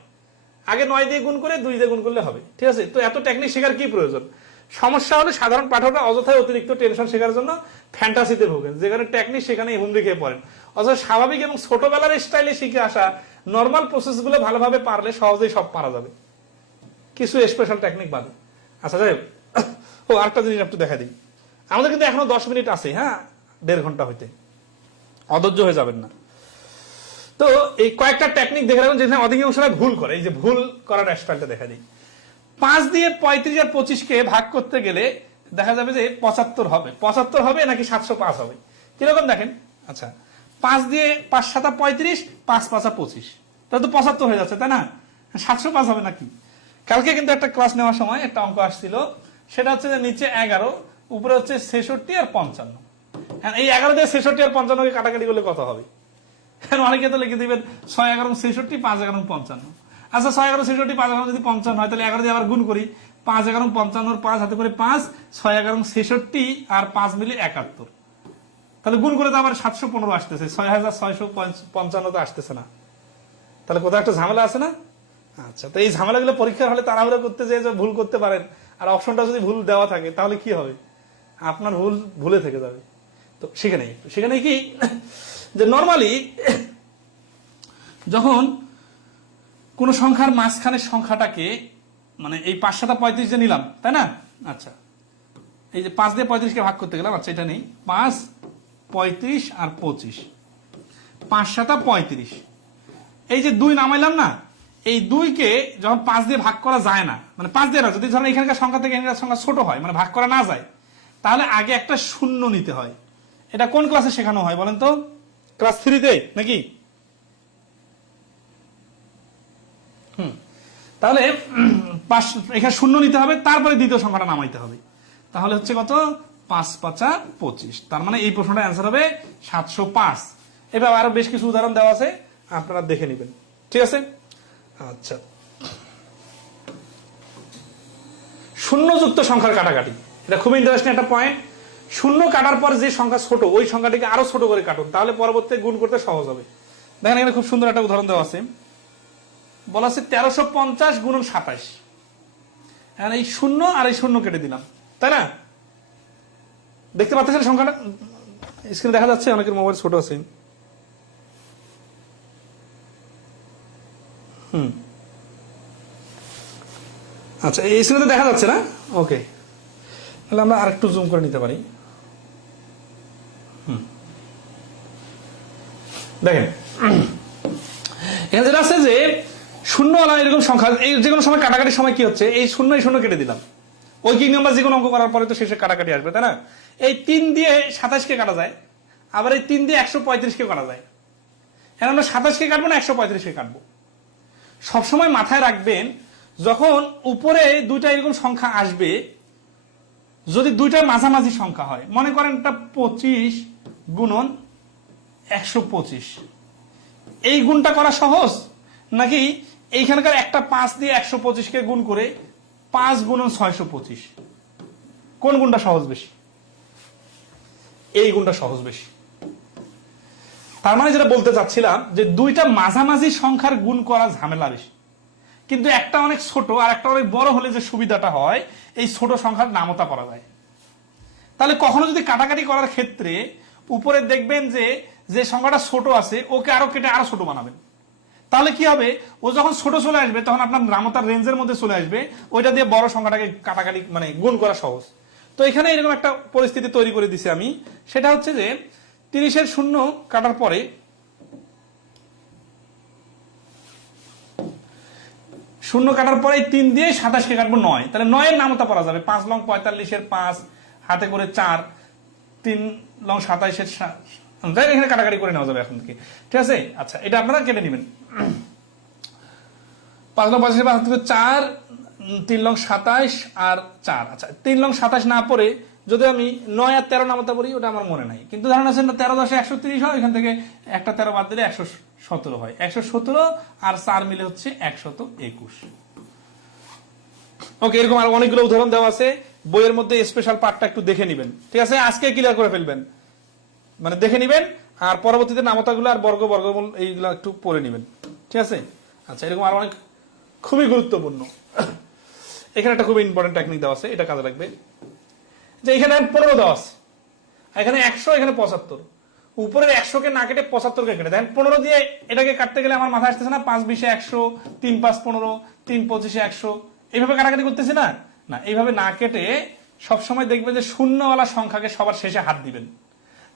আগে 9 দিয়ে গুণ করে 2 দিয়ে গুণ করলে হবে, ঠিক আছে? তো এত টেকনিক শেখার কি প্রয়োজন? সমস্যা হলে সাধারণ পাঠকরা অযথায় অতিরিক্ত টেনশন শেখার জন্য ফ্যান্টাসিতে ভোগেন, যেখানে টেকনিক সেখানে হুমড়ি খেয়ে পড়েন। অথচ স্বাভাবিক এবং ছোটবেলার স্টাইলে শিখে আসা নর্মাল প্রসেস গুলো ভালোভাবে পারলে সহজেই সব পারা যাবে, কিছু স্পেশাল টেকনিক বাদে। আচ্ছা যাই হোক, ও আরেকটা জিনিস একটু দেখা দিই, আমাদের কিন্তু এখনো 10 মিনিট আছে, হ্যাঁ 1.5 ঘন্টা হইতে, অধৈর্য হয়ে যাবেন না। তো এই কয়েকটা টেকনিক দেখে রাখুন যেখানে অধিকাংশরা ভুল করে, এই যে ভুল করার স্টাইলটা দেখা দিই। 5 দিয়ে 35 আর 25 কে ভাগ করতে গেলে দেখা যাবে যে 75 হবে, 75 হবে নাকি 705 হবে, কিরকম দেখেন? আচ্ছা 5 দিয়ে 5 7 35, 5 5 25, তাহলে তো 75 হয়ে যাচ্ছে, তাই না? 705 হবে নাকি? কালকে কিন্তু একটা ক্লাস নেওয়ার সময় একটা অঙ্ক আসছিল, সেটা হচ্ছে যে নিচে 11, উপরে হচ্ছে 66 আর 55। এই 11 দিয়ে 66 আর 55 কে কাটাকাটি করলে কত হবে? অনেকে তো লিখে দিবেন 6 11 66, 5 11 55। আচ্ছা 6 11 66, 5 11 যদি 55 হয়, তাহলে 11 দিয়ে আবার গুণ করি, 5 11 55, 5 হাতে করে 5, 6 11 66 আর 5 মিলে 71, তাহলে গুণ করে তো আবার 715 আসতেছে, 6655 তো আসতেছে না, তাহলে কোথাও একটা ঝামেলা আছে না? আচ্ছা, তো এই ঝামেলাগুলো পরীক্ষার হলে তাড়াহুড়ো করতে যেয়ে যে ভুল করতে পারেন, আর অপশনটা যদি ভুল দেওয়া থাকে তাহলে কি হবে, আপনার ভুল ভুলে থেকে যাবে। তো সেখানে কি যে নর্মালি যখন কোন সংখ্যার মাঝখানের সংখ্যাটাকে, মানে এই 5 7 35 যে নিলাম, তাই না? আচ্ছা, এই যে 5 দিয়ে 35কে ভাগ করতে গেলাম, আচ্ছা এটা নেই, 5 35 আর 25, 5 7 35, এই যে 2 নামাইলাম না, এই 2কে যখন 5 দিয়ে ভাগ করা যায় না, মানে 5 দিয়ে না, যদি ধরেন এখানকার সংখ্যা থেকে এখানকার সংখ্যা ছোট হয়, মানে ভাগ করা না যায়, তাহলে আগে একটা শূন্য নিতে হয়। এটা কোন ক্লাসে শেখানো হয় বলেন তো? ক্লাস 3-তে নাকি? তাহলে এখানে শূন্য নিতে হবে, তারপরে দ্বিতীয় সংখ্যাটা নামাইতে হবে। তাহলে হচ্ছে কত? 5 5 25। তার মানে এই প্রশ্নটা অ্যান্সার হবে 705। এভাবে আরো বেশ কিছু উদাহরণ দেওয়া আছে, আপনারা দেখে নেবেন। ঠিক আছে? আচ্ছা, শূন্যযুক্ত সংখ্যার কাটাকাটি, এটা খুব ইন্টারেস্টিং একটা পয়েন্ট। শূন্য কাটার পর যে সংখ্যা ছোট, ওই সংখ্যাটিকে আরো ছোট করে কাটুন, তাহলে পরবর্তীতে গুণ করতে সহজ হবে। দেখেন এখানে খুব সুন্দর একটা উদাহরণ দেওয়া আছে, বলা আছে 1350 গুণন 27। এখন এই শূন্য আর এই শূন্য কেটে দিলাম, তাই না? দেখতে পাচ্ছেন সংখ্যাটা স্ক্রিনে দেখা যাচ্ছে? অনেকের মোবাইল ছোট আছে। আচ্ছা, এই স্ক্রিনে দেখা যাচ্ছে না? ওকে, তাহলে আমরা আরেকটু জুম করে নিতে পারি। দেখেন এখানে যেটা আছে যে শূন্যওয়ালা এরকম সংখ্যা, এই যে কোনো সময় কাটাকাটির সময় কি হচ্ছে, এই শূন্য কেটে দিলাম, ওই কিং নাম্বার যে কোনো অঙ্ক করার পরে তো শেষে কাটাকাটি আসবে, তাই না? এই 3 দিয়ে 27কে কাটা যায়, আবার এই 3 দিয়ে 135কে কাটা যায়। এখন আমরা 27কে কাটবো না 135কে কাটবো। সবসময় মাথায় রাখবেন, যখন উপরে দুইটা এরকম সংখ্যা আসবে, যদি দুইটা মাঝামাঝি সংখ্যা হয়, মনে করেন এটা 25 গুণন 125, এই গুণটা করা সহজ, নাকি এইখানকার একটা 5 দিয়ে 125কে গুণ করে 5 গুণন 625, কোন গুণটা সহজ বেশি? এই গুণটা সহজ বেশি। তার মানে যেটা বলতে চাচ্ছিলাম, যে দুইটা মাঝামাঝি সংখ্যার গুণ করা ঝামেলা বেশি, কিন্তু একটা অনেক ছোট আর একটা অনেক বড় হলে যে সুবিধাটা হয়, এই ছোট সংখ্যার নামতা করা যায়। তাহলে কখনো যদি কাটাকাটি করার ক্ষেত্রে উপরে দেখবেন যে যে সংখ্যাটা ছোট আছে, ওকে আরো কেটে আরো ছোট বানাবেন, তাহলে কি হবে, ও যখন ছোট চলে আসবে তখন আপনার নামতার রেঞ্জের মধ্যে চলে আসবে, ওইটা দিয়ে বড় সংখ্যাটাকে কাটাকাটি মানে গুণ করা সহজ। তো এখানে এরকম একটা পরিস্থিতি তৈরি করে দিছি আমি, সেটা হচ্ছে যে 30-এর শূন্য কাটার পরে শূন্য কাটার পরে 3 দিয়ে 27কে কাটবো 9, তাহলে 9-এর নামতা পড়া যাবে। 5 লং 45-এর 5, হাতে করে 4, 3 লং 27-এর, এখানে কাটাকাটি করে নেওয়া যাবে এখন থেকে। ঠিক আছে? আচ্ছা, এটা আপনারা কেটে নেবেন। 5 লং 45-এর 5, হাতে করে 4, 3 লং 27 আর 4। আচ্ছা, 3 লং 27 না পড়ে যদি আমি 9 আর 13 নামতা পড়ি, ওটা আমার মনে নাই, কিন্তু ধারণা আছে 13 10 130 হয়, এখান থেকে একটা 13 বাদ দিলে 117 হয়। 117 আর 4 মিলে হচ্ছে 121। ওকে, এরকম আর অনেকগুলো উদাহরণ দেওয়া আছে বইয়ের মধ্যে, স্পেশাল পার্টটা একটু দেখে নেবেন। ঠিক আছে? আজকে ক্লিয়ার করে ফেলবেন, মানে দেখে নেবেন, আর পরবর্তীতে নামতাগুলো আর বর্গমূল এইগুলো একটু পড়ে নেবেন। ঠিক আছে? আচ্ছা, এরকম আর অনেক খুবই গুরুত্বপূর্ণ, এখানে একটা খুব ইম্পর্টেন্ট টেকনিক দেওয়া আছে, এটা কাজে লাগবে। যে এখানে 15 দেওয়া আছে, এখানে 100, এখানে 75, উপরের 100কে না কেটে 75কে কেটে দেখেন। 15 দিয়ে এটাকে কাটতে গেলে আমার মাথায় আসতেছে না 5 20 100, 3 5 15, 3 25 100, এইভাবে কাটাকাটি করতেছি না, না এইভাবে না কেটে সবসময় দেখবেন যে শূন্যওয়ালা সংখ্যাকে সবার শেষে হাত দিবেন।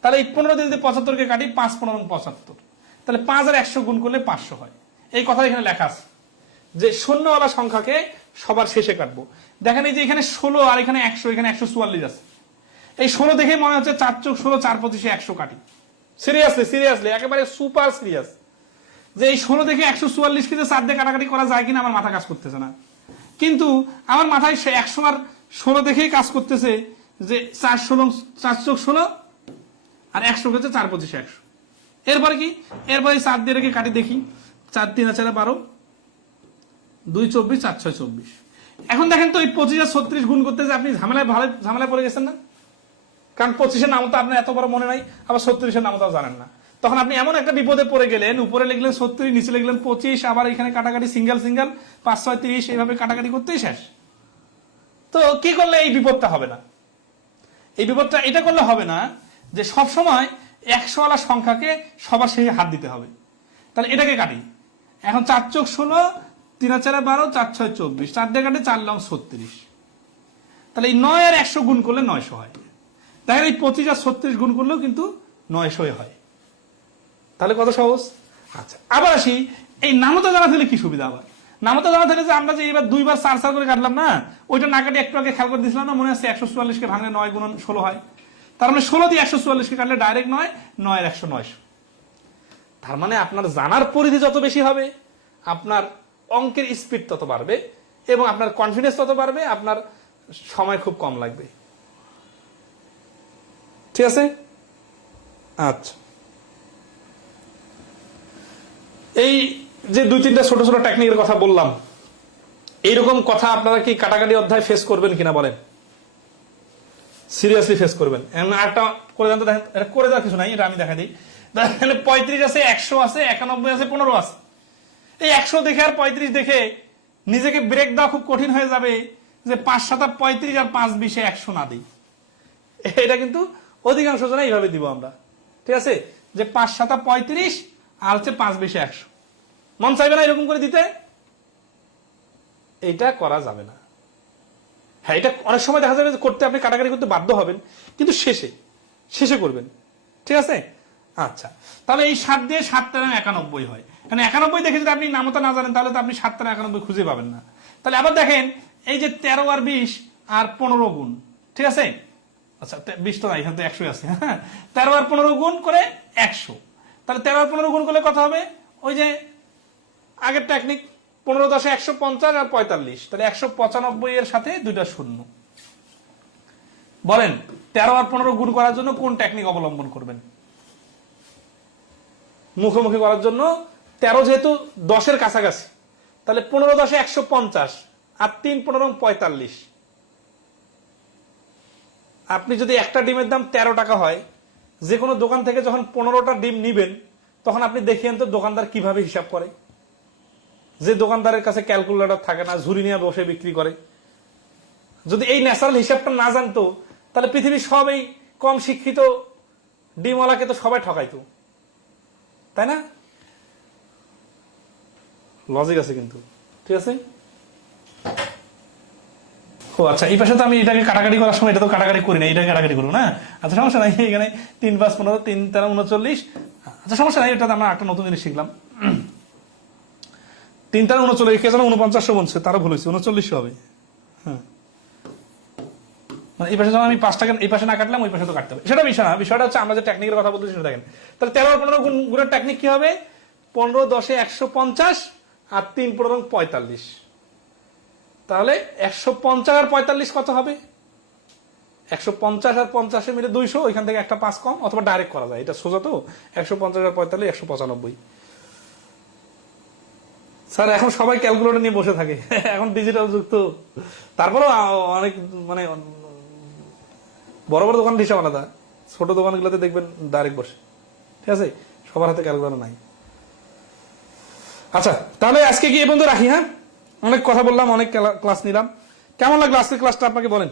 তাহলে এই 15 দিয়ে যদি 75কে কাটি, 5 15 75, তাহলে 5 আর 100 গুণ করলে 500 হয়। এই কথা এখানে লেখা আছে যে শূন্যওয়ালা সংখ্যাকে সবার শেষে কাটবো। দেখেন এই যে এখানে 16 আর এখানে 100, এখানে 144 আছে। এই 16 দেখে মনে হচ্ছে 4 × 16 4 25 100 কাটি। সিরিয়াসলি একেবারে সুপার সিরিয়াস, যে এই 16 দেখে 144 কে 4 দিয়ে কাটাকাটি করা যায় কিনা আমার মাথা কাজ করতেছে না, কিন্তু আমার মাথায় 100 আর 16 দেখেই কাজ করতেছে যে 4 16 4 × 16 আর 100 হচ্ছে 4 25 100। এরপরে কি, এরপরে 4 দিয়ে রেখে কাটি দেখি, 4 3 4 12, 2 24, 4 6 24। এখন দেখেন তো এই 25 আর 36 গুণ করতে যে আপনি ঝামেলায় পড়ে গেছেন না, কারণ 25-এর নামতা আপনার এত বড় মনে নাই, আবার 36-এর নামতাও জানেন না। তখন আপনি এমন একটা বিপদে পড়ে গেলেন, উপরে লিখলেন 36, নিচে লিখলেন 25, আবার এখানে কাটাকাটি সিঙ্গেল 5, 6, 30 এইভাবে কাটাকাটি করতেই শেষ। তো কি করলে এই বিপদটা হবে না? এই বিপদটা এটা করলে হবে না যে সবসময় 100 সংখ্যাকে সবার শেষে হাত দিতে হবে। তাহলে এটাকে কাটি। এখন 4 চোখ 16, 3 আর 4 12, 4 6 24, 4 দিয়ে কাটে 4 লং 36। তাহলে এই 9 আর 100 গুণ করলে 900 হয়। তাহলে এই 25 আর 36 গুণ করলেও কিন্তু 900 হয়। তাহলে কত সহজ। আচ্ছা, আবার আসি, এই নামতা জানা থাকলে কি সুবিধা? আবার নামতা জানা থাকলে যে আমরা যে এবার 2 বার 4 করে কাটলাম না, ওইটা না কাটে একটু আগে খেয়াল করে দিয়েছিলাম না, মনে আছে 144 ভাঙলে 9 গুণন 16 হয়। তার মানে 16 দিয়ে 144 কাটলে ডাইরেক্ট 9, 9 আর 100 900। তার মানে আপনার জানার পরিধি যত বেশি হবে, আপনার অঙ্কের স্পিড তত বাড়বে এবং আপনার কনফিডেন্স তত বাড়বে, আপনার সময় খুব কম লাগবে। ঠিক আছে? আচ্ছা, এই যে 2-3টা ছোট ছোট টেকনিকের কথা বললাম, এইরকম কথা আপনারা কি কাটাকাটি অধ্যায় ফেস করবেন কিনা বলেন? সিরিয়াসলি ফেস করবেন। আরেকটা করে দেন তো, দেখেন, এটা করে দেওয়ার কিছু নাই, এটা আমি দেখা দিই। 35 আছে, 100 আছে, 91 আছে, 15 আছে। এই 100 দেখে আর 35 দেখে নিজেকে ব্রেক দেওয়া খুব কঠিন হয়ে যাবে যে 5 7 35 আর 5 20 100 না দিই। এটা কিন্তু অধিকাংশ জন এইভাবে দিব আমরা। ঠিক আছে, যে 5 7 35 আর হচ্ছে 5 20 100। মন চাইবে না এরকম করে দিতে? এইটা করা যাবে না। হ্যাঁ, এটা অনেক সময় দেখা যাবে করতে আপনি কাটাকাটি করতে বাধ্য হবেন, কিন্তু শেষে করবেন। ঠিক আছে? আচ্ছা, তাহলে এই 7 দিয়ে 7 13 91 হয়। মানে 91 দেখে যদি আপনি নামতা না জানেন, তাহলে তো আপনি 7 13 91 খুঁজে পাবেন না। তাহলে আবার দেখেন, এই যে 13 আর 20 আর 15 গুণ, ঠিক আছে? আচ্ছা, 20 তো না, এখানে তো 100 আছে। হ্যাঁ, 13 আর 15 গুণ করে 100। তাহলে 13 আর 15 গুণ করলে কত হবে? ওই যে আগের টেকনিক, 15 10 150 আর 45, তাহলে 195 এর সাথে 2টা শূন্য। বলেন 13 আর 15 গুণ করার জন্য কোন টেকনিক অবলম্বন করবেন? মুখোমুখি করার জন্য 13 যেহেতু 10-এর কাছাকাছি, তাহলে 15 10 150 আর 3 15 45। আপনি যদি একটা ডিমের দাম 13 টাকা হয়, যে কোনো দোকান থেকে যখন 15টা ডিম নিবেন, তখন আপনি দেখিয়েন তো দোকানদার কিভাবে হিসাব করে। যে দোকানদারের কাছে ক্যালকুলেটর থাকে না, ঝুড়ি নিয়ে বসে বিক্রি করে। যদি এই ন্যাচারাল হিসাবটা না জানতো, তাহলে পৃথিবীর সব এই কম শিক্ষিত ডিমওয়ালাকে তো সবাই ঠকাইতো, তাই না? লজিক আছে কিন্তু। ঠিক আছে? ও আচ্ছা, এই পাশে তো আমি এটাকে কাটাকাটি করার সময় এটা তো কাটাকাটি করি না, এটাকে কাটাকাটি করবো না। আচ্ছা, সমস্যা নাই। এখানে 3 5 15, 3 13 39। আচ্ছা, সমস্যা নাই, এটা আমরা একটা নতুন জিনিস শিখলাম। 3 13 39, কে যেন 49 বলছে, তারও ভুল হয়েছে, 39 হবে। হ্যাঁ, মানে এই পাশে যখন আমি 5 টাকা এই পাশে না কাটলাম, ওই পাশে তো কাটতে হবে, সেটা বিষয় না। বিষয়টা হচ্ছে আমরা যে টেকনিকের কথা বলতেছি সেটা দেখেন। তাহলে 13 আর 15 গুণের টেকনিক কি হবে? 15 10 150 আর 3 15 45। তাহলে 150 আর 45 কত হবে? 150 আর 50 মিলে 200, ওইখান থেকে একটা 5 কম, অথবা ডাইরেক্ট করা যায়, এটা সোজা তো। 150 আর 45 195। স্যার এখন সবাই ক্যালকুলেটর নিয়ে বসে থাকে, এখন ডিজিটাল যুগ তো। তারপরেও অনেক মানে বড় বড় দোকান হিসাব আলাদা, ছোট দোকানগুলোতে দেখবেন ডাইরেক্ট বসে। ঠিক আছে, সবার হাতে ক্যালকুলেটর নাই। আচ্ছা, তাহলে আজকে কি এই পর্যন্ত রাখি। হ্যাঁ, অনেক কথা বললাম, অনেক ক্লাস নিলাম। কেমন লাগলো আজকের ক্লাসটা আপনাকে বলেন?